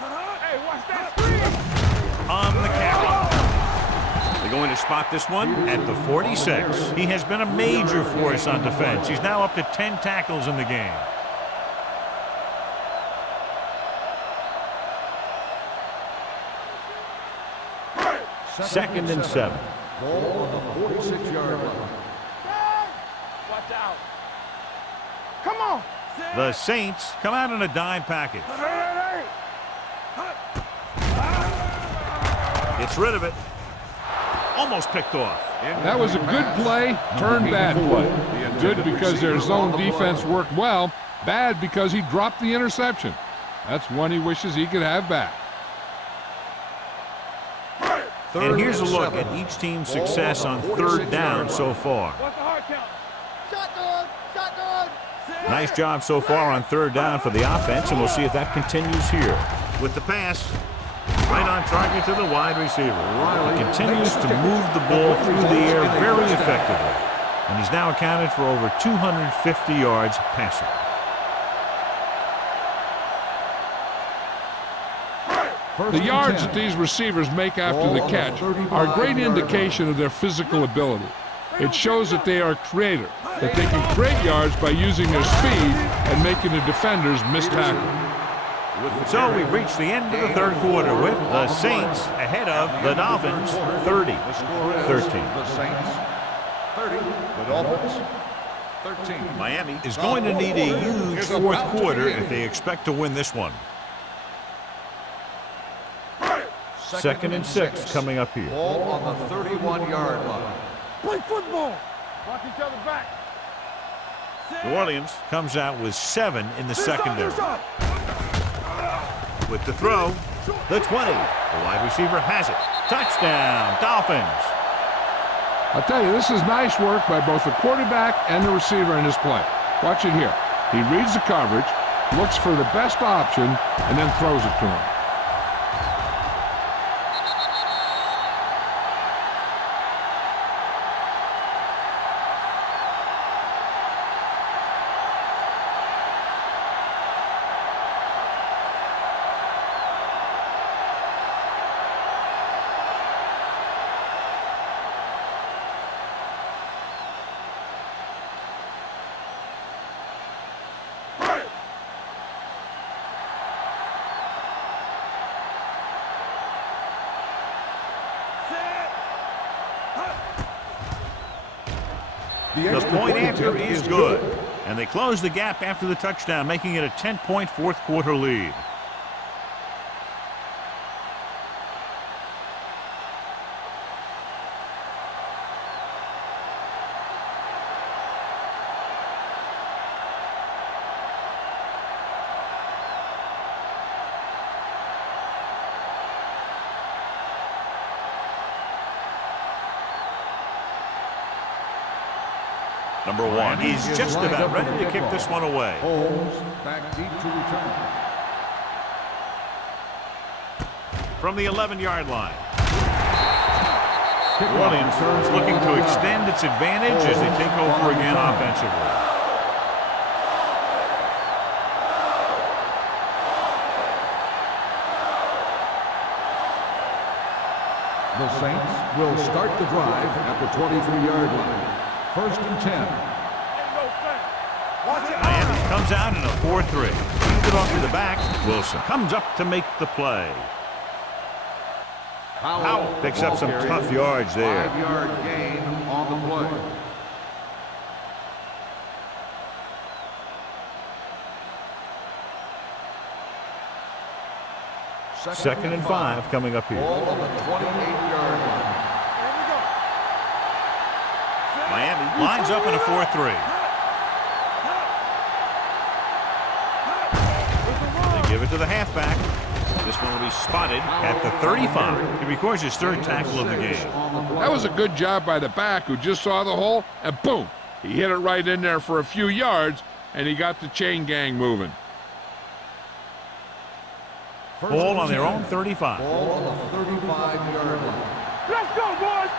Hey, watch that screen. On the carry. They're going to spot this one at the 46. He has been a major force on defense. He's now up to 10 tackles in the game. Second and 7. Ball on the 46-yard line. Watch out. Come on. The Saints come out in a dime package. Gets rid of it. Almost picked off. That was a good play, turned bad play. Good because their zone defense worked well, bad because he dropped the interception. That's one he wishes he could have back. And here's a look at each team's success on 3rd down so far. What's the hard count? Shotgun. Shotgun. Nice job so far on 3rd down for the offense, and we'll see if that continues here. With the pass, right on target to the wide receiver. He continues to move the ball through the air very effectively, and he's now accounted for over 250 yards passing. The yards that these receivers make after the catch are a great indication of their physical ability. It shows that they are creative, that they can create yards by using their speed and making the defenders miss tackle. So we've reached the end of the third quarter with the Saints ahead of the Dolphins 30-13. The Saints 30, the Dolphins 13. Miami is going to need a huge fourth quarter if they expect to win this one. Second and 6 coming up here. Ball on the 31-yard line. Play football. Watch each other back. New Orleans comes out with 7 in the secondary. With the throw, the 20. The wide receiver has it. Touchdown, Dolphins. I'll tell you, this is nice work by both the quarterback and the receiver in this play. Watch it here. He reads the coverage, looks for the best option, and then throws it to him. The point after is good. And they close the gap after the touchdown, making it a 10-point fourth quarter lead. Number 1 is just about ready to kick this one away. Holmes back deep to return. From the 11-yard line. New Orleans is looking to extend its advantage as they take over again offensively. The Saints will start the drive at the 23-yard line. First and 10. Miami comes out in a 4-3. Hands it off to the back. Wilson comes up to make the play. Howell picks up some tough yards there. 5-yard gain on the play. Second and 5 coming up here. Ball on the 28-yard line. Miami lines up in a 4-3. They give it to the halfback. This one will be spotted at the 35. He records his third tackle of the game. That was a good job by the back who just saw the hole, and boom, he hit it right in there for a few yards, and he got the chain gang moving. Ball on their own 35. Ball on the 35-yard line. Let's go, boys.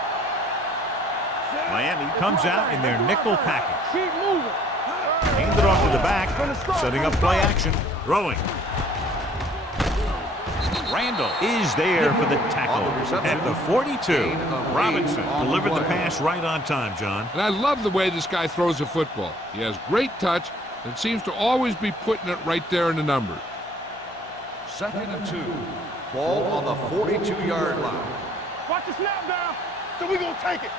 Miami comes out in their nickel package. Keep moving. Hand it off to the back, setting up play action, throwing. Randall is there for the tackle at the 42. Robinson delivered the pass right on time, John. And I love the way this guy throws a football. He has great touch and seems to always be putting it right there in the numbers. Second and 2. Ball on the 42-yard line. Watch the snap down. So we're going to take it.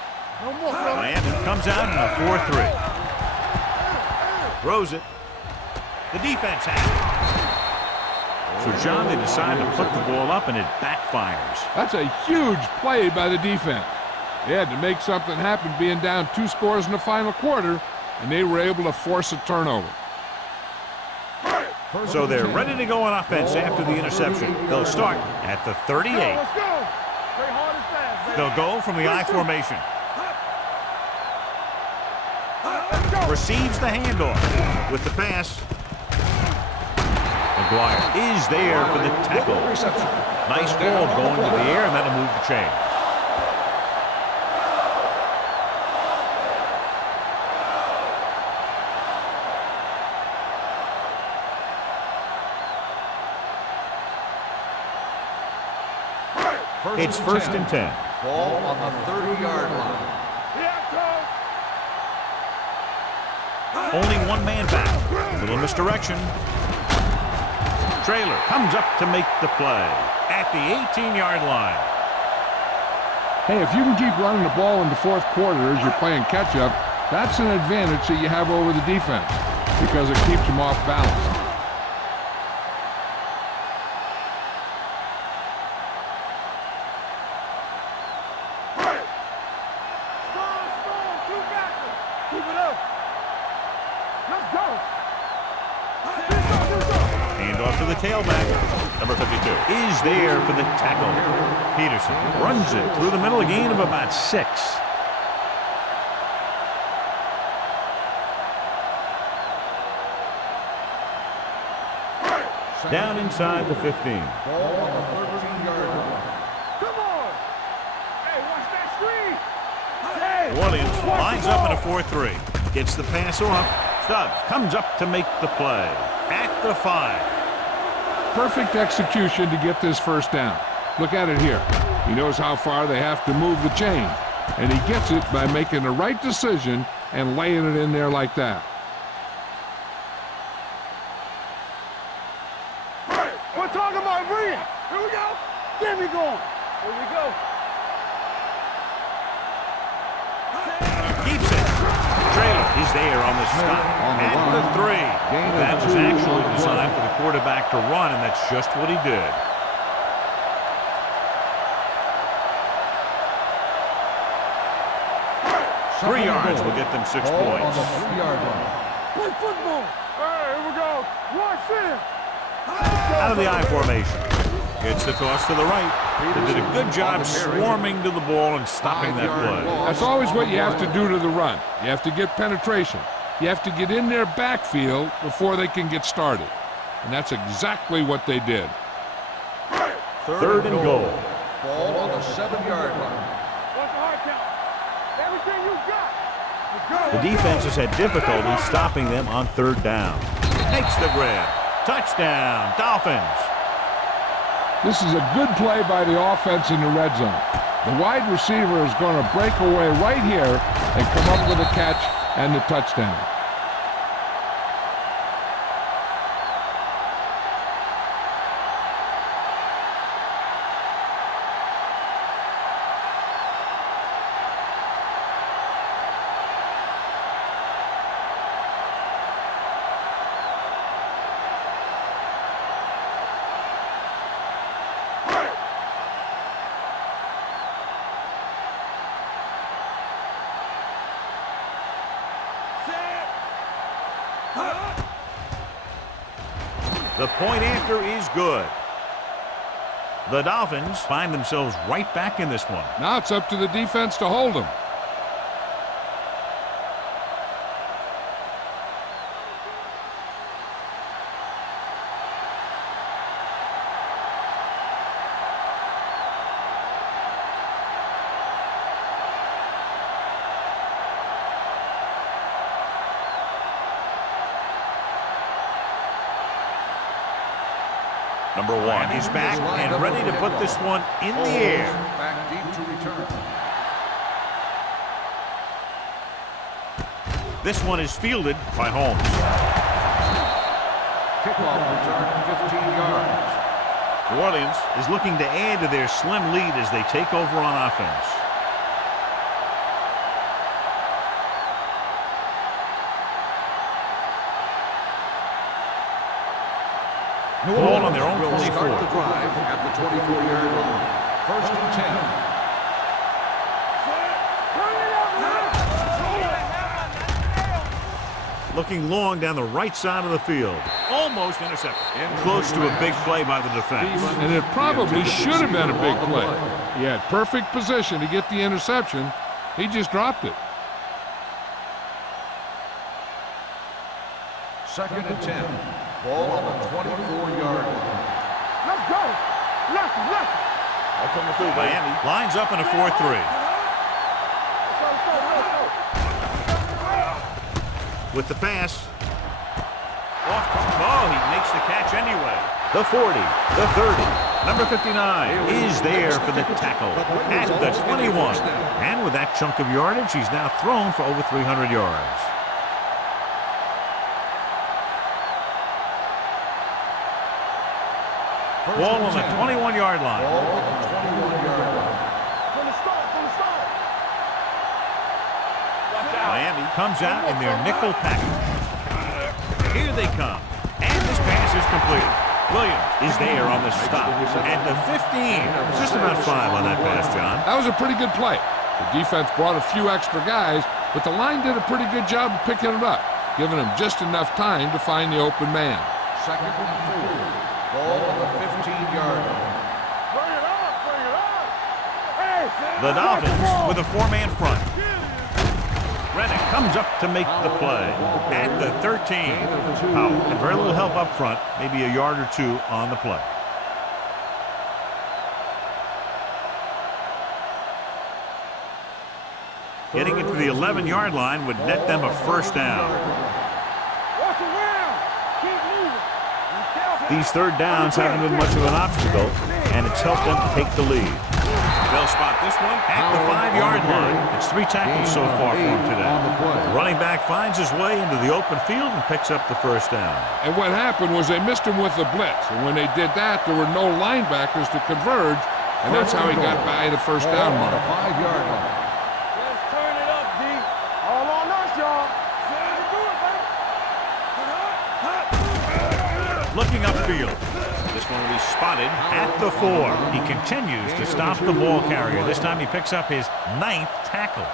No more, brother. Miami comes out in a 4-3. Throws it. The defense has it. So, John, they decide to put the ball up, and it backfires. That's a huge play by the defense. They had to make something happen being down 2 scores in the final quarter, and they were able to force a turnover. So they're ready to go on offense after the interception. They'll start at the 38. Let's go. Play hard and fast, baby. They'll go from the I formation. Receives the handoff with the pass. McGuire is there for the tackle. Nice ball going to the air, and that'll move the chain. It's first and 10. Ball on the 30-yard line. Here it comes. Only one man back. Little misdirection. Trailer comes up to make the play at the 18-yard line. Hey, if you can keep running the ball in the fourth quarter as you're playing catch-up, that's an advantage that you have over the defense because it keeps them off balance. Keep it up. Let's go. Hand off to the tailback. Number 52 is there for the tackle. Peterson runs it through the middle, a gain of about 6. Down inside the 15. Ball on the 13-yard line. Come on. Hey, watch that screen. Orleans lines up in a 4-3. Gets the pass off. Stubbs comes up to make the play at the 5. Perfect execution to get this first down. Look at it here. He knows how far they have to move the chain, and he gets it by making the right decision and laying it in there like that. We're talking about Bree. Here we go. Get me going. Here we go. Keeps it. Trailer is there on the stop at the 3. That was actually designed for the quarterback to run, and that's just what he did. Three yards will get them 6 Ball on points. the 3-yard line. Play football. Hey, here we go. Watch this. Out of the I formation. Gets the toss to the right. They did a good job swarming to the ball and stopping that play. That's always what you have to do to the run. You have to get penetration. You have to get in their backfield before they can get started. And that's exactly what they did. Third and goal. Ball on the 7-yard line. What's the hard count? Everything you got. Let's go. The defense has had difficulty stopping them on 3rd down. Makes the grab. Touchdown, Dolphins. This is a good play by the offense in the red zone. The wide receiver is going to break away right here and come up with a catch and the touchdown. The point after is good. The Dolphins find themselves right back in this one. Now it's up to the defense to hold them. Number 1 is back and ready to put this one in the air. Back deep to return. This one is fielded by Holmes. Kickoff return 15 yards. New Orleans is looking to add to their slim lead as they take over on offense. Ball on their own Will 24. start the drive at the 24-yard line. 1st and 10. Looking long down the right side of the field. Almost intercepted. Close to a big play by the defense. And it probably should have been a big play. He had perfect position to get the interception. He just dropped it. 2nd and 10. Ball on the 24-yard line. Let's go. Left. Miami lines up in a 4-3. With the pass. Off. Oh, he makes the catch anyway. The 40, the 30. Number 59 is there for the tackle at the 21. And with that chunk of yardage, he's now thrown for over 300 yards. Ball on the 21-yard line. Ball on the 21-yard line. From the start, from the start. Miami comes out in their nickel package. Here they come. And this pass is completed. Williams is there on the stop at the 15. Just about 5 on that pass, John. That was a pretty good play. The defense brought a few extra guys, but the line did a pretty good job of picking it up, giving them just enough time to find the open man. Second and 4. Ball on the 15-yard line. Bring it up, bring it up. Hey, The Dolphins with a 4-man front. Reddick comes up to make the play at the 13. Oh, and very little help up front, maybe a yard or 2 on the play. Getting it to the 11-yard line would net them a first down. Watch around. Keep moving. Be careful. These third downs haven't been much of an obstacle, and it's helped them to take the lead. They'll spot this one at the 5-yard line. It's 3 tackles so far for him today. The running back finds his way into the open field and picks up the first down. And what happened was they missed him with the blitz. And when they did that, there were no linebackers to converge, and that's how he got by the first down mark. 5-yard line. Let's turn it up, D. All on us, y'all. Looking upfield. This one will be spotted at the 4. He continues to stop the ball carrier. This time he picks up his 9th tackle.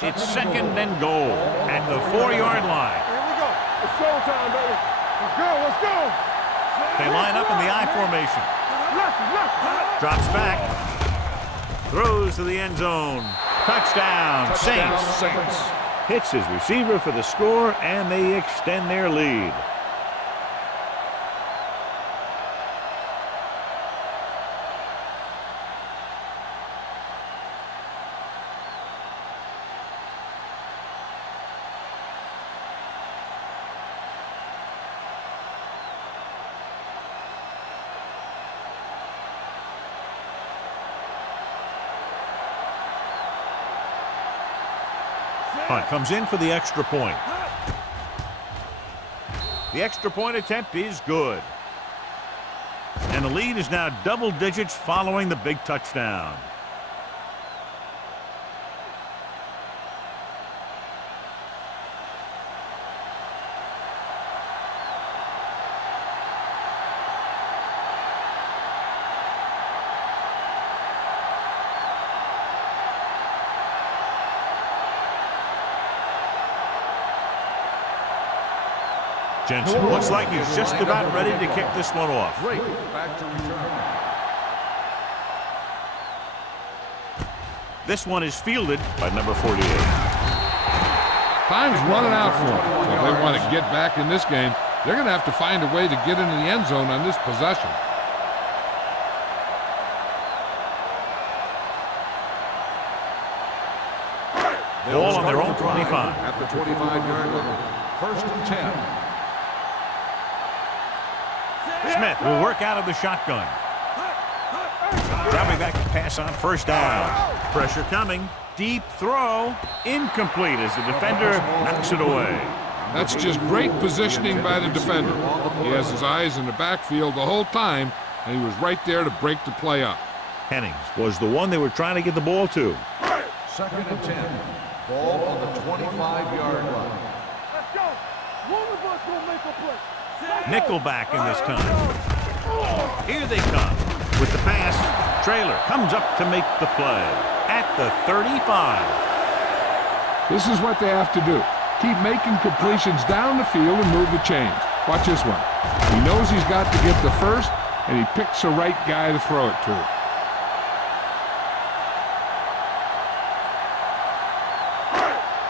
It's second and goal at the 4-yard line. Here we go. It's showtime, baby. Let's go, let's go. They line up in the I formation. Left. Drops back. Throws to the end zone. Touchdown, Saints. Hits his receiver for the score, and they extend their lead. Hunt comes in for the extra point. The extra point attempt is good. And the lead is now double digits following the big touchdown. Jensen looks like he's just about ready to kick this one off. Great. Back to return. This one is fielded by number 48. Time's running out for them. So if they want to get back in this game, they're going to have to find a way to get into the end zone on this possession. Ball on their own 25. At the 25-yard line. First and 10. Smith will work out of the shotgun. Dropping back to pass on first down. Pressure coming. Deep throw. Incomplete as the defender knocks it away. That's just great positioning by the defender. He has his eyes in the backfield the whole time, and he was right there to break the play up. Hennings was the one they were trying to get the ball to. Second and 10. Ball on the 25-yard line. Let's go. One of us will make a play. Nickelback in this time. Here they come. With the pass, Traylor comes up to make the play at the 35. This is what they have to do. Keep making completions down the field and move the chains. Watch this one. He knows he's got to get the first, and he picks the right guy to throw it to.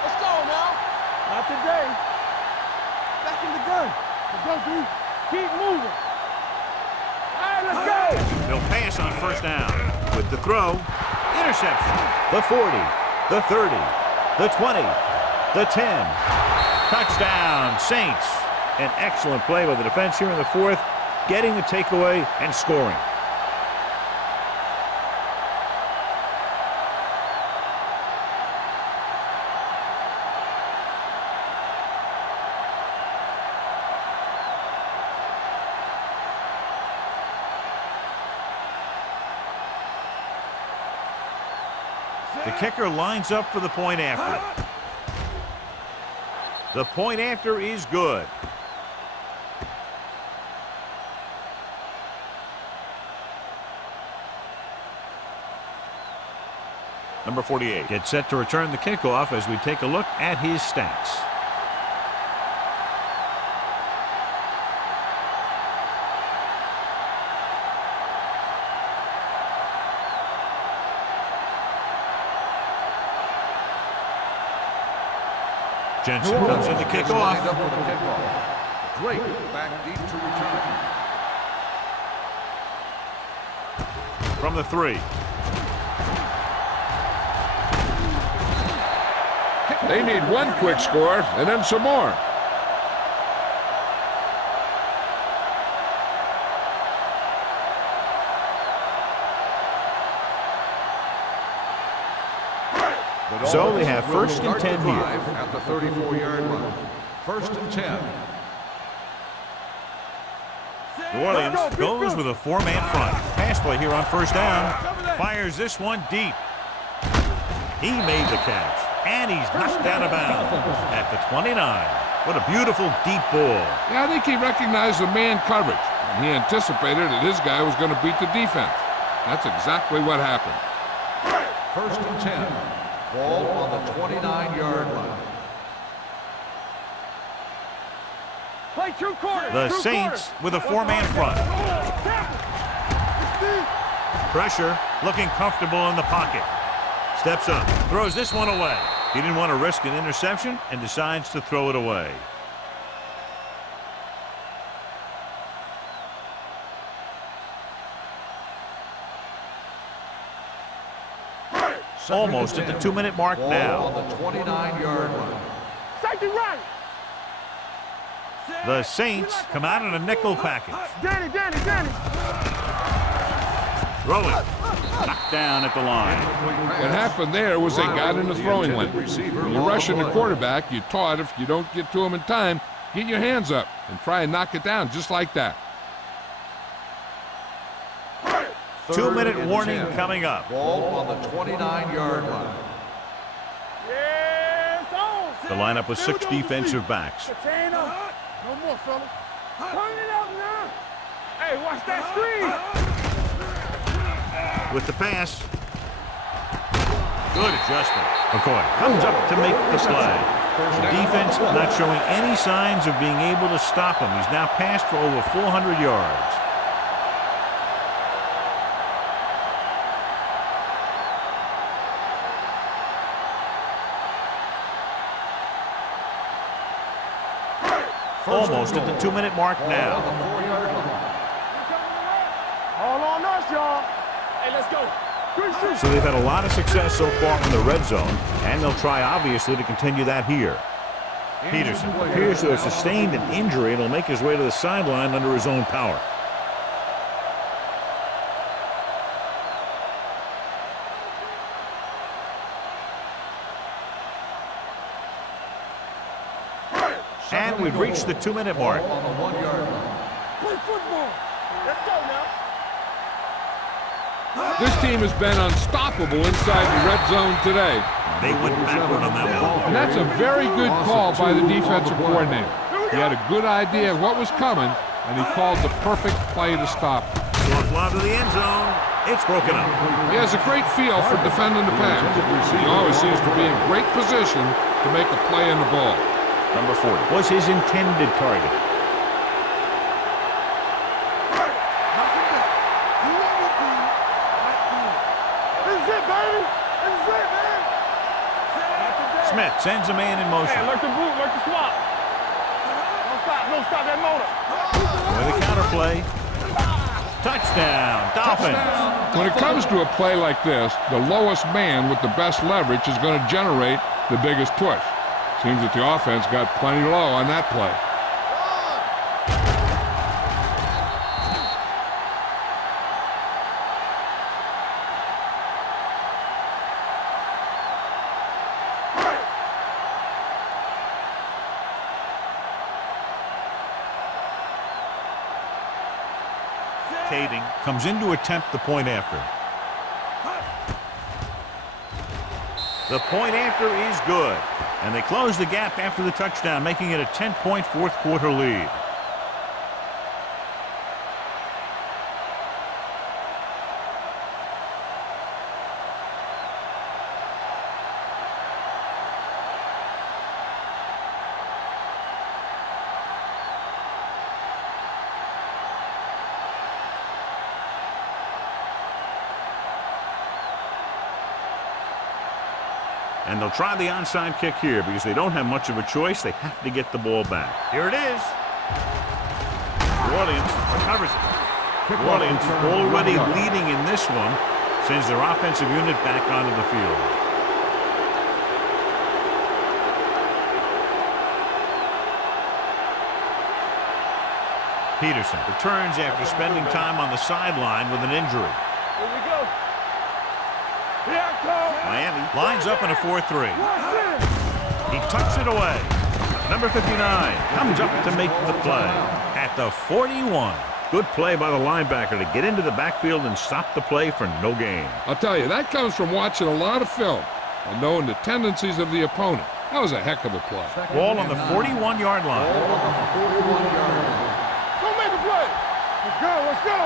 Let's go now. Not today. Back in the gun. Let's go, dude. Keep moving. All right, let's go. They'll pass on first down. With the throw, interception. The 40, the 30, the 20, the 10. Touchdown, Saints. An excellent play by the defense here in the fourth, getting the takeaway and scoring. The kicker lines up for the point after. The point after is good. Number 48. Gets set to return the kickoff as we take a look at his stats. Jensen comes in to kick off. Drake back deep to return. From the 3. They need one quick score and then some more. So they have first and 10 here. At the 34-yard line. First and 10. New Orleans goes with a 4-man front. Pass play here on first down. Fires this one deep. He made the catch. And he's knocked out of bounds at the 29. What a beautiful deep ball. Yeah, I think he recognized the man coverage, and he anticipated that his guy was going to beat the defense. That's exactly what happened. First and 10. Ball on the 29-yard line. Play 2 quarters. The Saints with a 4-man front. Pressure, looking comfortable in the pocket. Steps up, throws this one away. He didn't want to risk an interception and decides to throw it away. Almost at the 2-minute mark now. On the 29-yard line. Safety right. The Saints come out in a nickel package. Danny. Throwing. Knocked down at the line. What happened there was they got in the throwing lane. When you're rushing the quarterback, you're taught if you don't get to him in time, get your hands up and try and knock it down just like that. 2-minute warning coming up. Ball on the 29-yard line. The lineup with 6 defensive backs. No more, fella. Turn it up now. Hey, watch that screen. With the pass. Good adjustment. McCoy comes up to make the play. The defense not showing any signs of being able to stop him. He's now passed for over 400 yards. Almost at the 2-minute mark now. All on us, y'all. Hey, let's go. So they've had a lot of success so far in the red zone, and they'll try, obviously, to continue that here. Peterson appears to have sustained an injury and will make his way to the sideline under his own power. And we've reached the 2-minute mark. On the 1-yard line. Play football. Let's go now. This team has been unstoppable inside the red zone today. They went backward on that one. And that's a very good call by the defensive coordinator. He had a good idea of what was coming, and he called the perfect play to stop it. Short fly to the end zone. It's broken up. He has a great feel for defending the pass. He always seems to be in great position to make a play in the ball. Number 40 was his intended target. Smith sends a man in motion. Hey, lurk the boot, lurk the swap. Don't stop that motor. With a counter play. Touchdown, Dolphins. When it comes to a play like this, the lowest man with the best leverage is going to generate the biggest push. Seems that the offense got plenty low on that play. Kading comes in to attempt the point after. The point after is good. And they close the gap after the touchdown, making it a 10-point fourth quarter lead. And they'll try the onside kick here because they don't have much of a choice. They have to get the ball back. Here it is. New Orleans recovers it. New Orleans already leading in this one, sends their offensive unit back onto the field. Peterson returns after spending time on the sideline with an injury. Here we go. Here I come. Miami lines up in a 4-3. He tucks it away. Number 59 comes up to make the play at the 41. Good play by the linebacker to get into the backfield and stop the play for no gain. I'll tell you, that comes from watching a lot of film and knowing the tendencies of the opponent. That was a heck of a play. Ball on the 41-yard line. Don't make a play. Let's go, let's go.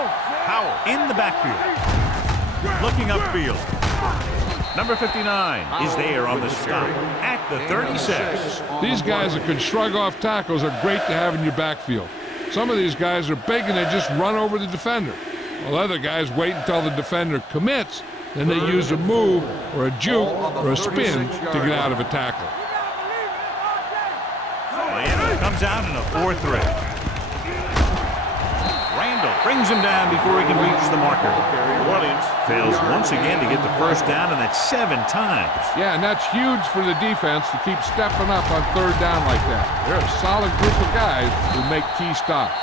Howell in the backfield. Looking upfield. Number 59 is there on the stop at the 36. These guys that can shrug off tackles are great to have in your backfield. Some of these guys are big and they just run over the defender, while other guys wait until the defender commits, then they use a move or a juke or a spin to get out of a tackle. Miami comes out in a 4-3. Randall brings him down before he can reach the marker. New Orleans fails once again to get the first down, and that's 7 times. Yeah, and that's huge for the defense to keep stepping up on third down like that. They're a solid group of guys who make key stops.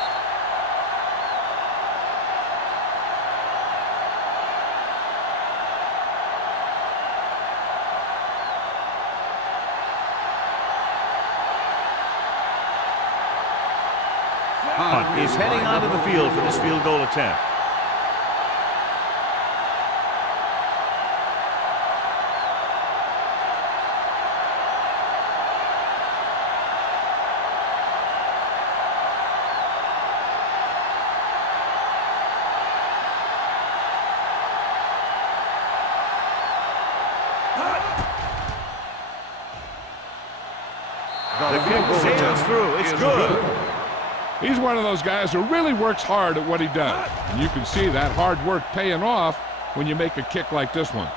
Hunt is heading onto the field for this field goal attempt. The kick sails through. It's good. He's one of those guys who really works hard at what he does. And you can see that hard work paying off when you make a kick like this one.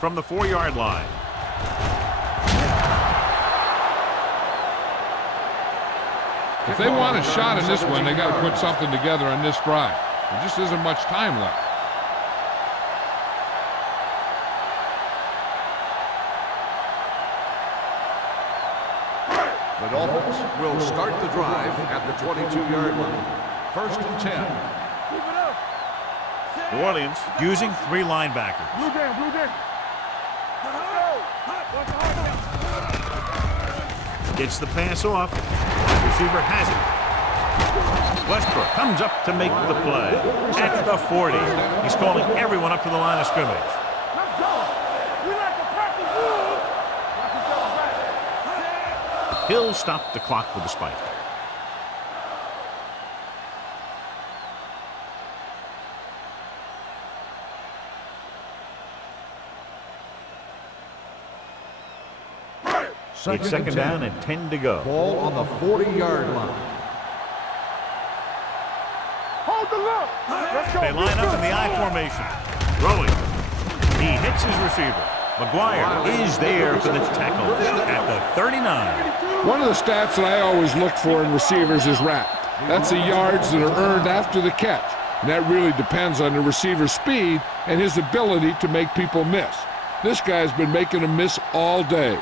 From the 4-yard line. If they want a shot in this one, they got to put something together on this drive. There just isn't much time left. The Dolphins will start the drive at the 22-yard line. 1st and 10. Keep it up. New Orleans using 3 linebackers. Blue down, blue down. Gets the pass off. Receiver has it. Westbrook comes up to make the play at the 40. He's calling everyone up to the line of scrimmage. Let's go. We like to practice rules. He'll stop the clock with a spike. It's second down and 10 to go. Ball on the 40-yard line. Hold the look. Let's go. They line up in the I formation. Throwing. He hits his receiver. McGuire is there for the tackle at the 39. One of the stats that I always look for in receivers is RAP. That's the yards that are earned after the catch. And that really depends on the receiver's speed and his ability to make people miss. This guy's been making them miss all day.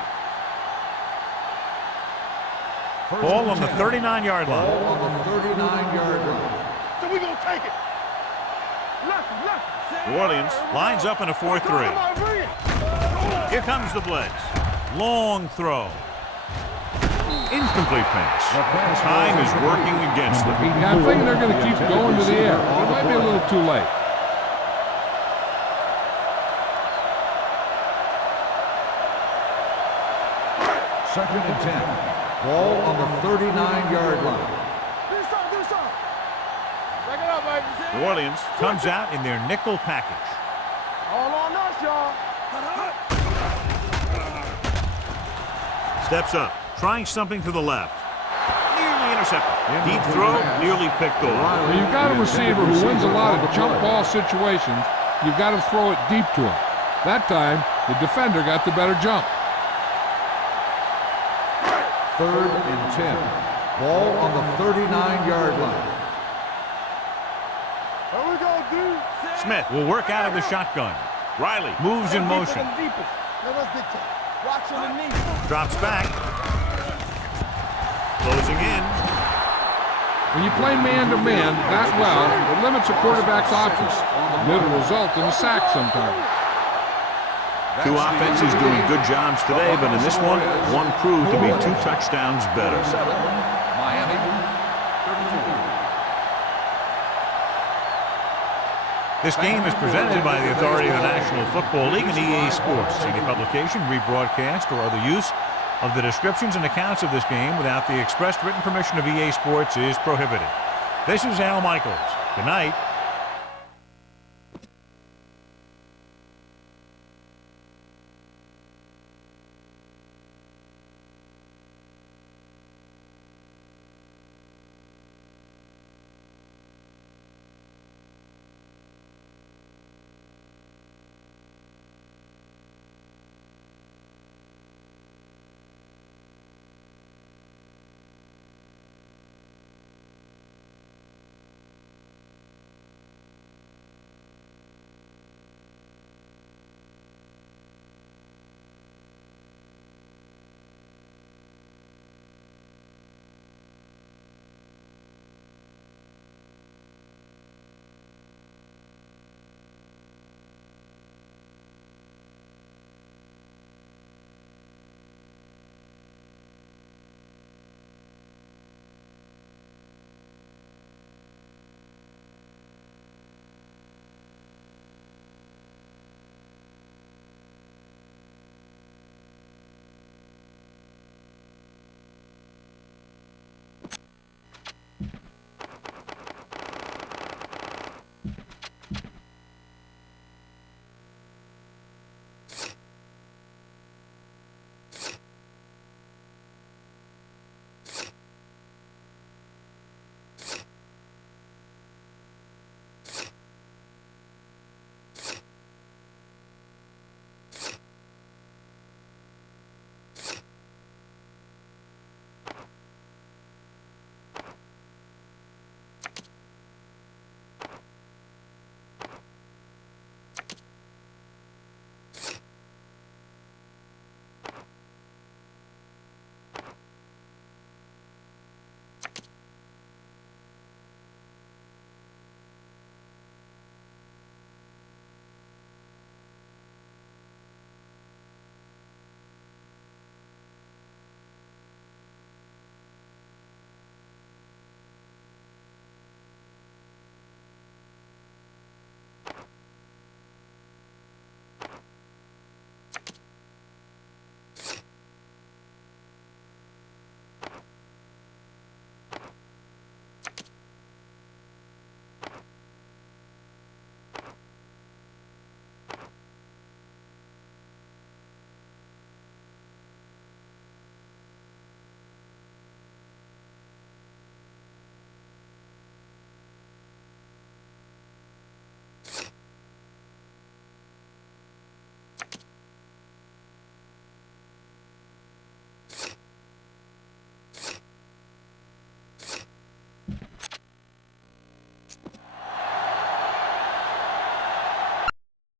Ball on the 39-yard line. Ball on the 39-yard line. So we gonna take it. New Orleans lines up in a 4-3. Here comes the blitz. Long throw. Incomplete pass. Time is working against them. Yeah, I'm thinking they're going to keep going to the air. It might be a little too late. Second and 10. Ball on the 39-yard line. Do something. Back it up, baby. New Orleans comes out in their nickel package. All on us, y'all. Steps up, trying something to the left. Nearly intercepted. Deep throw, nearly picked off. When you've got a receiver who wins a lot of jump ball situations, you've got to throw it deep to him. That time, the defender got the better jump. Third and 10. Ball on the 39-yard line. Here we go, dude. Smith will work out of the shotgun. Riley moves in motion. Let us dictate. Watch underneath. Drops back. Closing in. When you play man-to-man that well, it limits a quarterback's options. It'll result in a sack sometimes. Two offenses doing good jobs today, but in this one proved to be 2 touchdowns better. Miami, 34. This game is presented by the authority of the National Football League and EA Sports. Any publication, rebroadcast, or other use of the descriptions and accounts of this game without the expressed written permission of EA Sports is prohibited. This is Al Michaels. Good night.